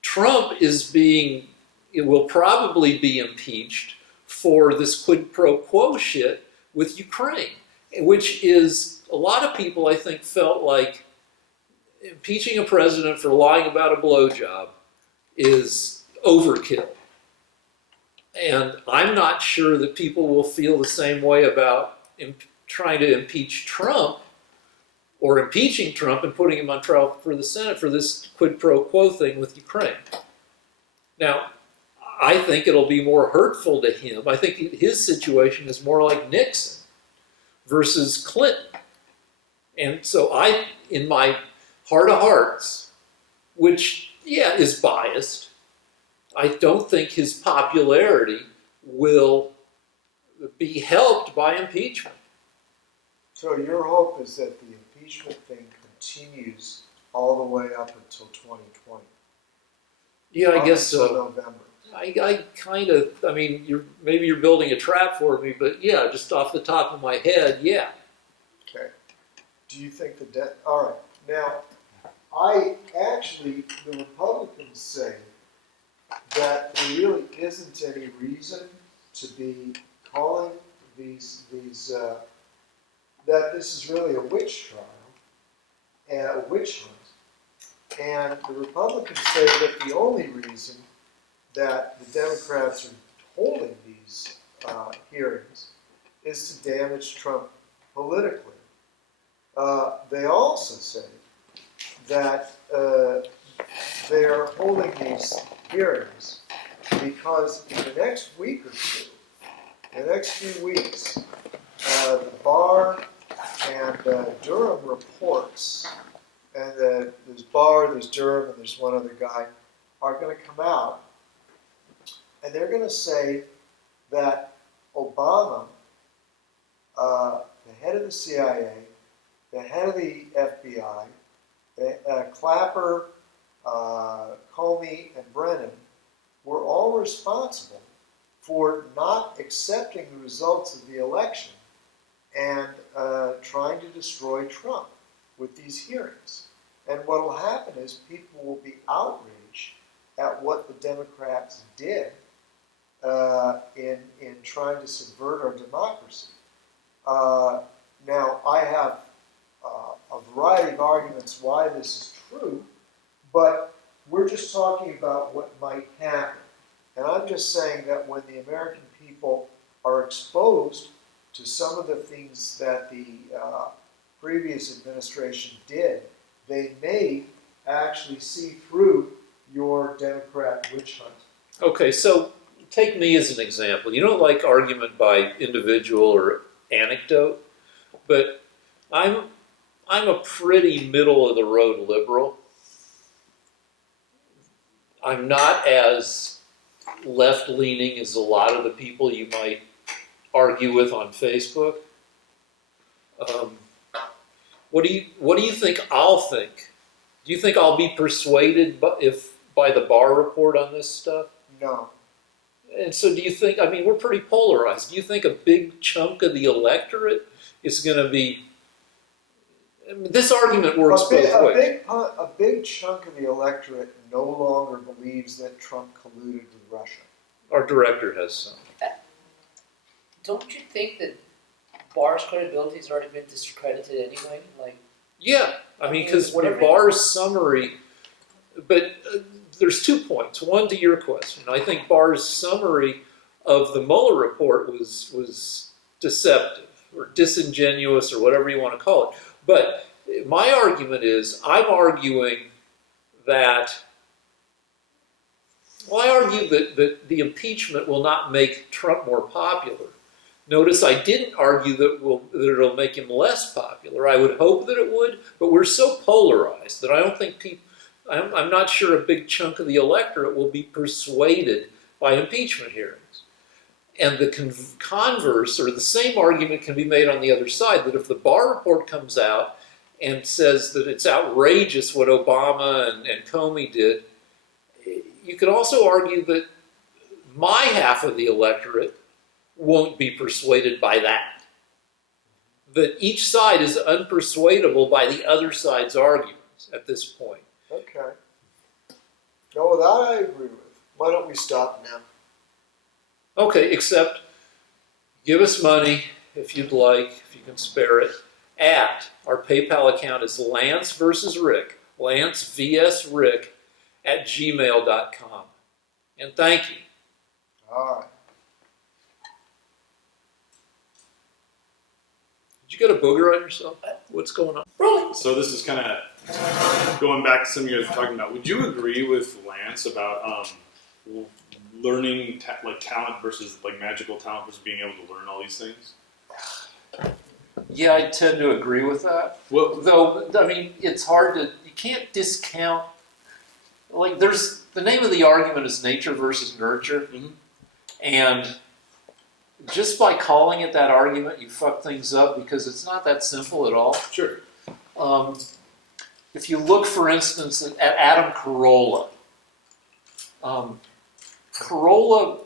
Trump will probably be impeached for this quid pro quo shit with Ukraine, which is, a lot of people, I think, felt like impeaching a president for lying about a blowjob is overkill. And I'm not sure that people will feel the same way about trying to impeach Trump or impeaching Trump and putting him on trial for the Senate for this quid pro quo thing with Ukraine. Now, I think it'll be more hurtful to him. I think his situation is more like Nixon versus Clinton. And so in my heart of hearts, which, yeah, is biased, I don't think his popularity will be helped by impeachment. So your hope is that the impeachment thing continues all the way up until 2020? Yeah, I guess until so. November. I kind of, I mean, maybe you're building a trap for me, but yeah, just off the top of my head, yeah. Okay. Do you think the debt? All right. Now, the Republicans say that there really isn't any reason to be calling that this is really a witch trial and a witch hunt. And the Republicans say that the only reason that the Democrats are holding these hearings is to damage Trump politically. They also say that they are holding these hearings because in the next week or two, the next few weeks, the Barr and Durham reports, and there's Barr, there's Durham, and there's one other guy, are going to come out, and they're going to say that Obama, the head of the CIA, the head of the FBI, Clapper, Comey, and Brennan were all responsible for not accepting the results of the election and trying to destroy Trump with these hearings. And what will happen is people will be outraged at what the Democrats did in trying to subvert our democracy. Now, I have a variety of arguments why this is true, but we're just talking about what might happen. And I'm just saying that when the American people are exposed to some of the things that the previous administration did, they may actually see through your Democrat witch hunt. Okay, so take me as an example. You don't like argument by individual or anecdote, but I'm a pretty middle of the road liberal. I'm not as left leaning as a lot of the people you might argue with on Facebook. What do you think I'll think? Do you think I'll be persuaded by the Barr report on this stuff? No. And so do you think, I mean, we're pretty polarized. Do you think a big chunk of the electorate is going to be, I mean, this argument works both ways. A big chunk of the electorate no longer believes that Trump colluded with Russia. Our director has some. Don't you think that Barr's credibility has already been discredited anyway? Yeah, I mean, because whatever- Barr's summary, but there's 2 points. One, to your question, I think Barr's summary of the Mueller report was deceptive or disingenuous or whatever you want to call it. But my argument is, I argue that the impeachment will not make Trump more popular. Notice I didn't argue that it'll make him less popular. I would hope that it would, but we're so polarized that I don't think I'm not sure a big chunk of the electorate will be persuaded by impeachment hearings. And the converse, or the same argument can be made on the other side, that if the Barr report comes out and says that it's outrageous what Obama and Comey did, you could also argue that my half of the electorate won't be persuaded by that. That each side is unpersuadable by the other side's arguments at this point. Okay. No, that I agree with. Why don't we stop now? Okay, except give us money if you'd like, if you can spare it, at our PayPal account is Lance versus Rick, Lance vs. Rick at gmail.com. And thank you. All right. Did you get a booger on yourself? What's going on? Rolling. So this is kind of going back to something you guys were talking about. Would you agree with Lance about learning like talent versus like magical talent versus being able to learn all these things? Yeah, I tend to agree with that. Well, Though, I mean, it's hard to, you can't discount, like there's, the name of the argument is nature versus nurture. Mhm. And just by calling it that argument, you fuck things up because it's not that simple at all. sure. If you look, for instance, at Adam Carolla, Carolla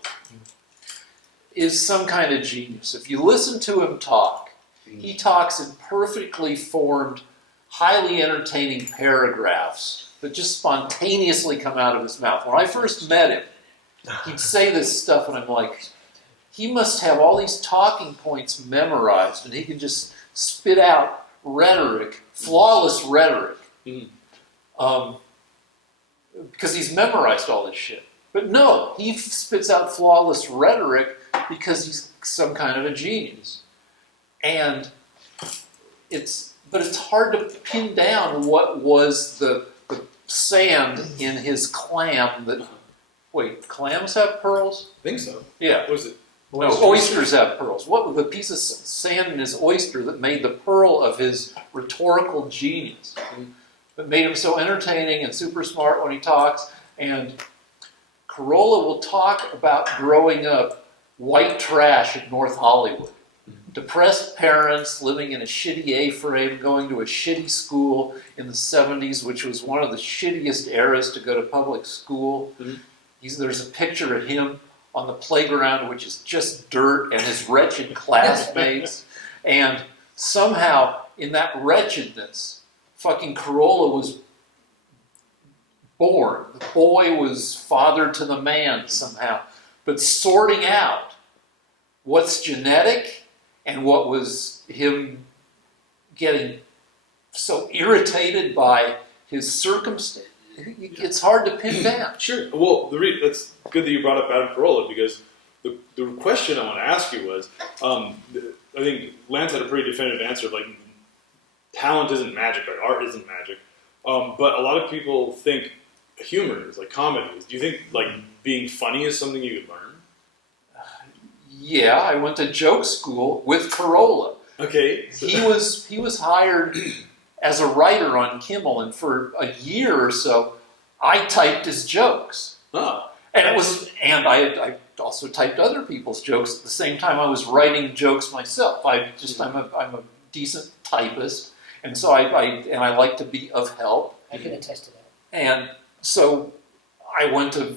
is some kind of genius. If you listen to him talk, he talks in perfectly formed, highly entertaining paragraphs that just spontaneously come out of his mouth. When I first met him, he'd say this stuff and I'm like, he must have all these talking points memorized and he can just spit out rhetoric, flawless rhetoric. Because he's memorized all this shit. But no, he spits out flawless rhetoric because he's some kind of a genius. And it's hard to pin down what was the sand in his clam that, wait, clams have pearls? I think so. Yeah. What was it? No, oysters have pearls. What was the piece of sand in his oyster that made the pearl of his rhetorical genius? That made him so entertaining and super smart when he talks. And Carolla will talk about growing up white trash in North Hollywood. Depressed parents living in a shitty A-frame, going to a shitty school in the 70s, which was one of the shittiest eras to go to public school. There's a picture of him on the playground, which is just dirt, and his wretched classmates. And somehow, in that wretchedness, fucking Carolla was born. The boy was father to the man somehow. But sorting out what's genetic and what was him getting so irritated by his circumstance, it's hard to pin down. Sure. Well, that's good that you brought up Adam Carolla because the question I want to ask you was, I think Lance had a pretty definitive answer. Like, talent isn't magic, like art isn't magic. But a lot of people think humor is like comedy. Do you think like being funny is something you could learn? Yeah, I went to joke school with Carolla. Okay. So. He was hired as a writer on Kimmel, and for a year or so, I typed his jokes. Oh. And I also typed other people's jokes at the same time I was writing jokes myself. I'm a decent typist, and so I like to be of help. I can attest to that. And so I learned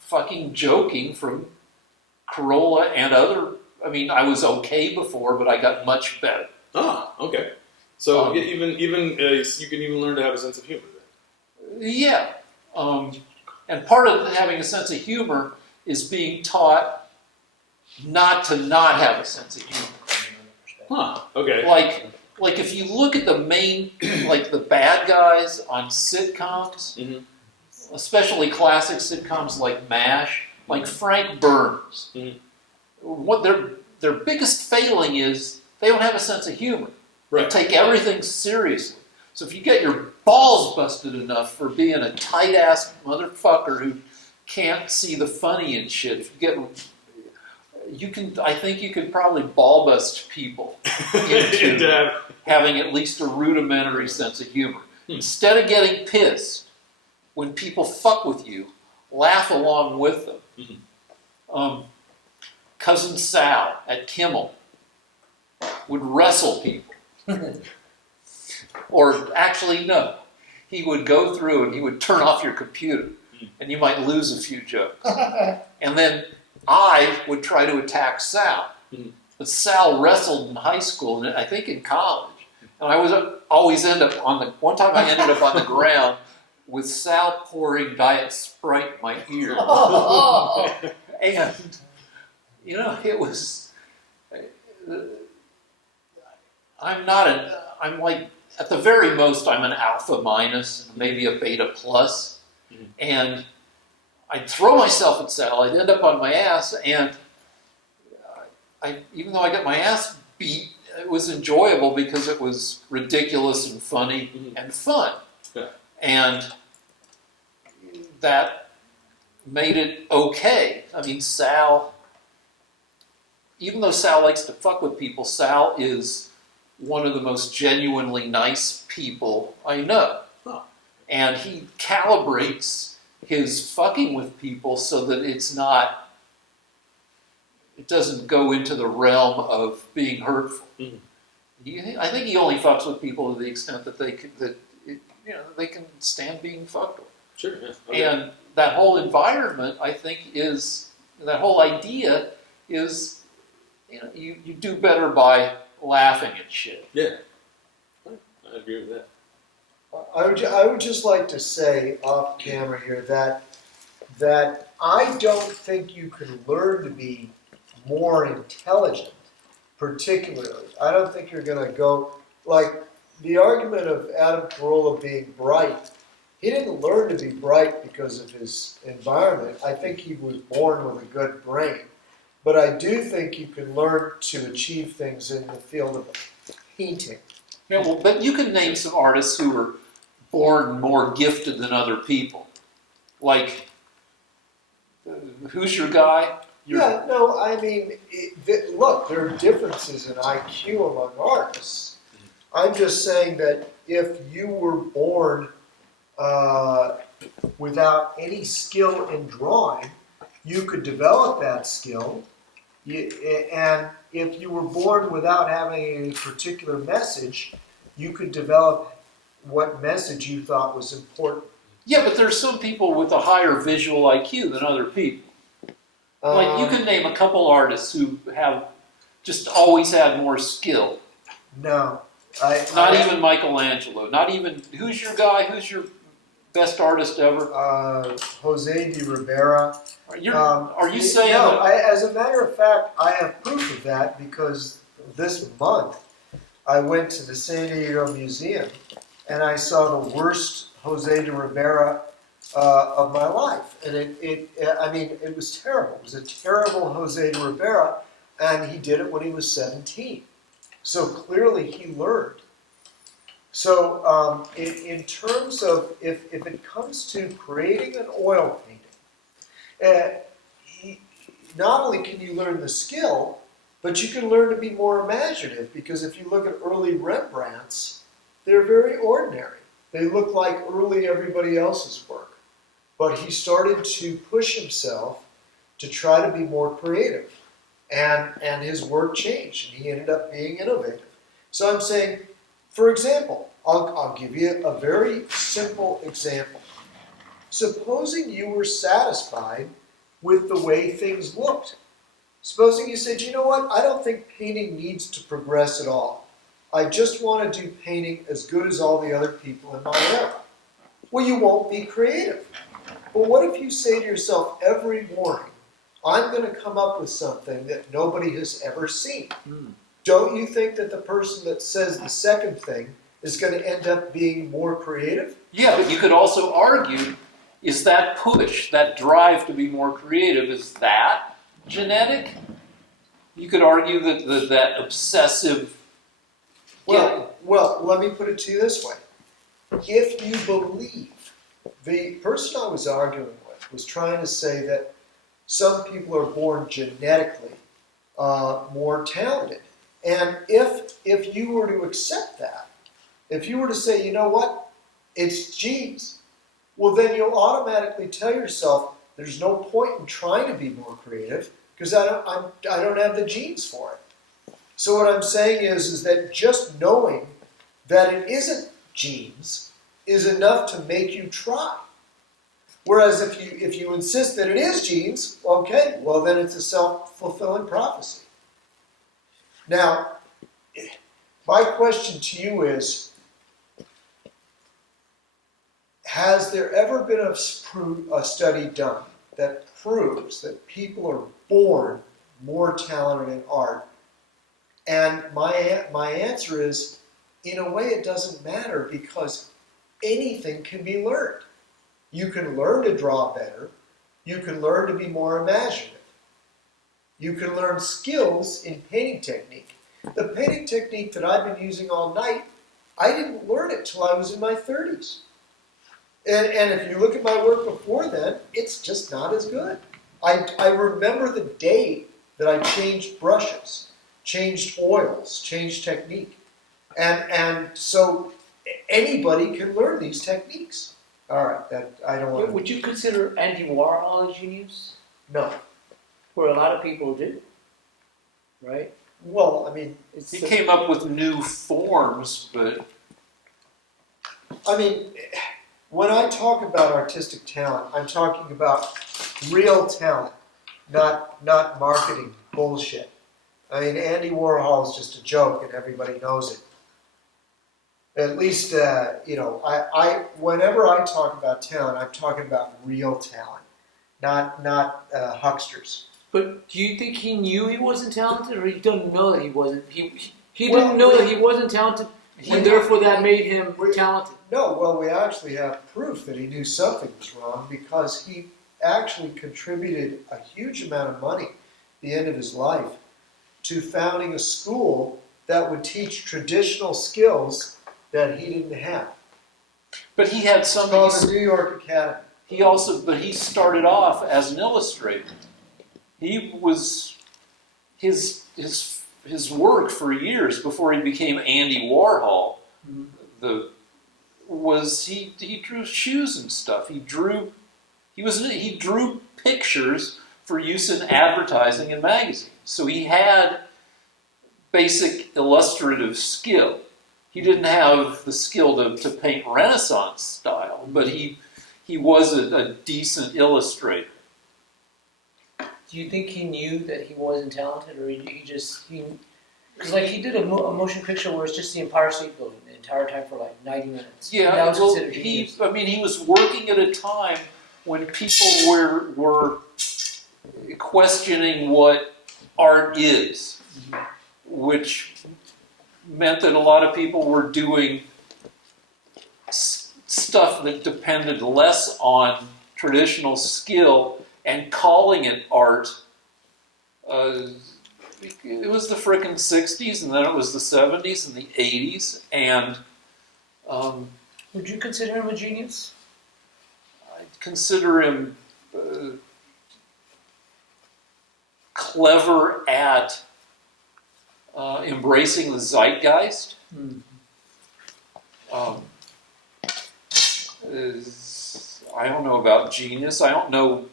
fucking joking from Carolla and other. I mean, I was okay before, but I got much better. Ah, okay. So you can even learn to have a sense of humor. Yeah. And part of having a sense of humor is being taught not to not have a sense of humor. Huh. Okay. Like if you look at the main, like the bad guys on sitcoms, especially classic sitcoms like MASH, like Frank Burns, what their biggest failing is they don't have a sense of humor. Right. They take everything seriously. So if you get your balls busted enough for being a tight-ass motherfucker who can't see the funny in shit, I think you could probably ball bust people into having at least a rudimentary sense of humor. Instead of getting pissed when people fuck with you, laugh along with them. Cousin Sal at Kimmel would wrestle people. Or actually, no. He would go through and he would turn off your computer, and you might lose a few jokes. And then I would try to attack Sal. But Sal wrestled in high school, and I think in college. And I was always one time I ended up on the ground with Sal pouring Diet Sprite in my ear. And, it was, I'm like, at the very most, I'm an alpha minus, maybe a beta plus. And I'd throw myself at Sal, I'd end up on my ass, and even though I got my ass beat it was enjoyable because it was ridiculous and funny and fun. Yeah. And that made it okay. I mean, Sal, even though Sal likes to fuck with people, Sal is one of the most genuinely nice people I know. Huh. And he calibrates his fucking with people so that it doesn't go into the realm of being hurtful. I think he only fucks with people to the extent that they can stand being fucked with. Sure. Yeah. Okay. And that whole environment, I think, that whole idea is, you do better by laughing at shit. Yeah. I agree with that. I would just like to say off camera here that I don't think you can learn to be more intelligent, particularly. I don't think you're going to go, like the argument of Adam Carolla being bright. He didn't learn to be bright because of his environment. I think he was born with a good brain. But I do think you can learn to achieve things in the field of painting. Yeah, well, but you can name some artists who were born more gifted than other people. Like, who's your guy? Yeah, no, I mean, look, there are differences in IQ among artists. I'm just saying that if you were born without any skill in drawing, you could develop that skill. And if you were born without having a particular message, you could develop what message you thought was important. Yeah, but there's some people with a higher visual IQ than other people. Like, you can name a couple artists who have just always had more skill. No. Not even Michelangelo. Not even, who's your guy? Who's your best artist ever? Jose de Rivera. Are you saying No, that? as a matter of fact, I have proof of that because this month I went to the San Diego Museum and I saw the worst Jose de Rivera of my life. And it was terrible. It was a terrible Jose de Rivera, and he did it when he was 17. So clearly he learned. So in terms of, if it comes to creating an oil painting, not only can you learn the skill, but you can learn to be more imaginative, because if you look at early Rembrandts, they're very ordinary. They look like early everybody else's work. But he started to push himself to try to be more creative. And his work changed, and he ended up being innovative. So I'm saying, for example, I'll give you a very simple example. Supposing you were satisfied with the way things looked. Supposing you said, you know what, I don't think painting needs to progress at all. I just want to do painting as good as all the other people in my era. Well, you won't be creative. But what if you say to yourself every morning, I'm going to come up with something that nobody has ever seen? Don't you think that the person that says the second thing is going to end up being more creative? Yeah, but you could also argue, is that push, that drive to be more creative, is that genetic? You could argue that that obsessive... Well, let me put it to you this way. If you believe, the person I was arguing with was trying to say that some people are born genetically more talented. And if you were to accept that, if you were to say, you know what, it's genes, well then you'll automatically tell yourself there's no point in trying to be more creative because I don't have the genes for it. So what I'm saying is that just knowing that it isn't genes is enough to make you try. Whereas if you insist that it is genes, okay, well then it's a self-fulfilling prophecy. Now, my question to you is, has there ever been a study done that proves that people are born more talented in art? And my answer is, in a way it doesn't matter, because anything can be learned. You can learn to draw better. You can learn to be more imaginative. You can learn skills in painting technique. The painting technique that I've been using all night, I didn't learn it till I was in my 30s. And if you look at my work before then, it's just not as good. I remember the day that I changed brushes, changed oils, changed technique. And so anybody can learn these techniques. All right, that I don't want to. Would you consider Andy Warhol a genius? No. Where a lot of people do, right? Well, I mean, He came up with new forms, but I mean, when I talk about artistic talent, I'm talking about real talent, not marketing bullshit. I mean, Andy Warhol is just a joke, and everybody knows it. At least, I whenever I talk about talent, I'm talking about real talent, not hucksters. But do you think he knew he wasn't talented, or he didn't know that he wasn't? He Well, didn't know that he wasn't talented, and therefore that made him talented. No, well, we actually have proof that he knew something was wrong because he actually contributed a huge amount of money at the end of his life to founding a school that would teach traditional skills that he didn't have. but he had It's some. called the New York Academy. But he started off as an illustrator. He was his work for years before he became Andy Warhol. He drew shoes and stuff. He drew pictures for use in advertising and magazines. So he had basic illustrative skill. He didn't have the skill to paint Renaissance style, but he was a decent illustrator. Do you think he knew that he wasn't talented, or he just because like he did a motion picture where it's just the Empire State Building the entire time for like 90 minutes? Yeah, And that was well, considered genius. he was working at a time when people were questioning what art is, which meant that a lot of people were doing stuff that depended less on traditional skill and calling it art. It was the frickin' 60s, and then it was the 70s and the 80s, and Would you consider him a genius? I'd consider him clever at embracing the zeitgeist. I don't know about genius. I don't know.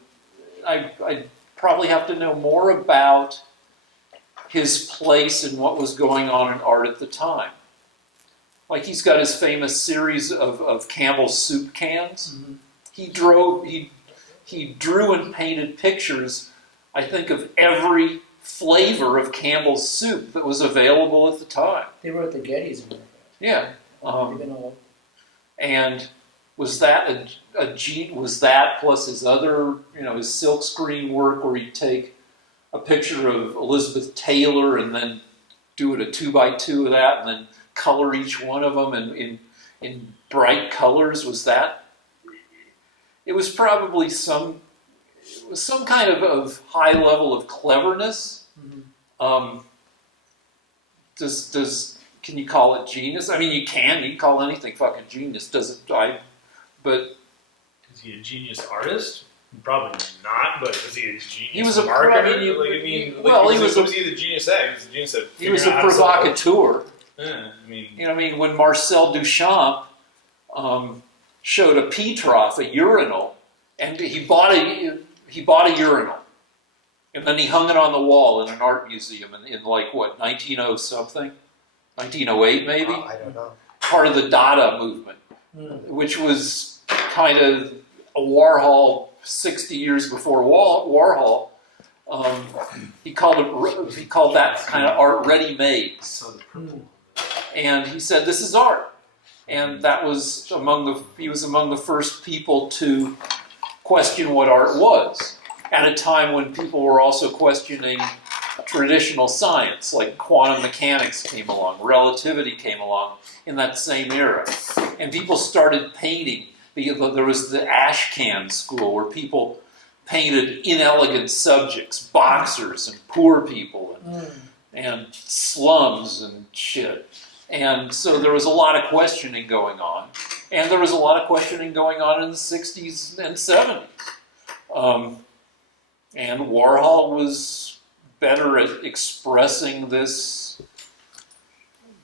I probably have to know more about his place and what was going on in art at the time. Like he's got his famous series of Campbell's soup cans. He drew and painted pictures, I think, of every flavor of Campbell's soup that was available at the time. They were at the Getty's in America. Yeah. They've been all over. And was that was that plus his other, his silkscreen work where he'd take a picture of Elizabeth Taylor and then do it a 2x2 of that and then color each one of them in bright colors? Was that? It was probably some kind of high level of cleverness. Can you call it genius? I mean, you can call anything fucking genius. But Is he a genius artist? Probably not, but was he a genius he was a marketer? Was he the genius at? He was the genius at he was a provocateur. Yeah, When Marcel Duchamp showed a Petrov, a urinal, and he bought a urinal, and then he hung it on the wall in an art museum in 1900 something, 1908 maybe. I don't know. Part of the Dada movement, which was kind of a Warhol 60 years before Warhol. He called that kind of art ready-made. And he said, "This is art," and that was he was among the first people to question what art was at a time when people were also questioning traditional science, like quantum mechanics came along, relativity came along in that same era, and people started painting. There was the Ashcan school where people painted inelegant subjects, boxers and poor people, and slums and shit. And so there was a lot of questioning going on. And there was a lot of questioning going on in the 60s and 70s. And Warhol was better at expressing this,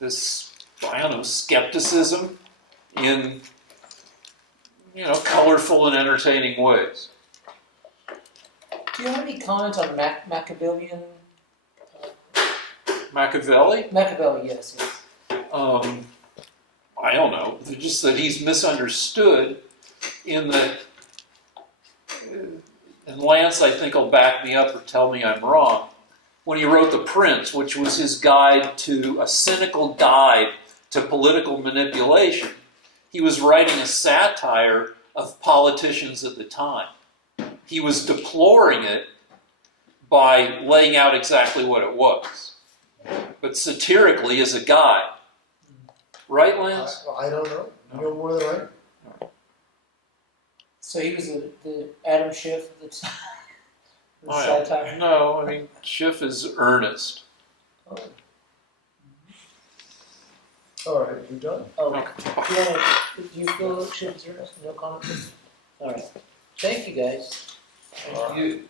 I don't know, skepticism in, colorful and entertaining ways. Do you have any comments on Machiavellian? Machiavelli? Machiavelli, yes. I don't know. Just that he's misunderstood in that, and Lance, I think, will back me up or tell me I'm wrong. When he wrote The Prince, which was his guide to a cynical guide to political manipulation, he was writing a satire of politicians at the time. He was deploring it by laying out exactly what it was, but satirically as a guide. Right, Lance? I don't know. You know more than I do. So he was the Adam Schiff of the satire. No, I mean, Schiff is earnest. Oh. All right, you done? Oh. Do you feel Schiff is earnest? No comment? All right. Thank you, guys. Thank you.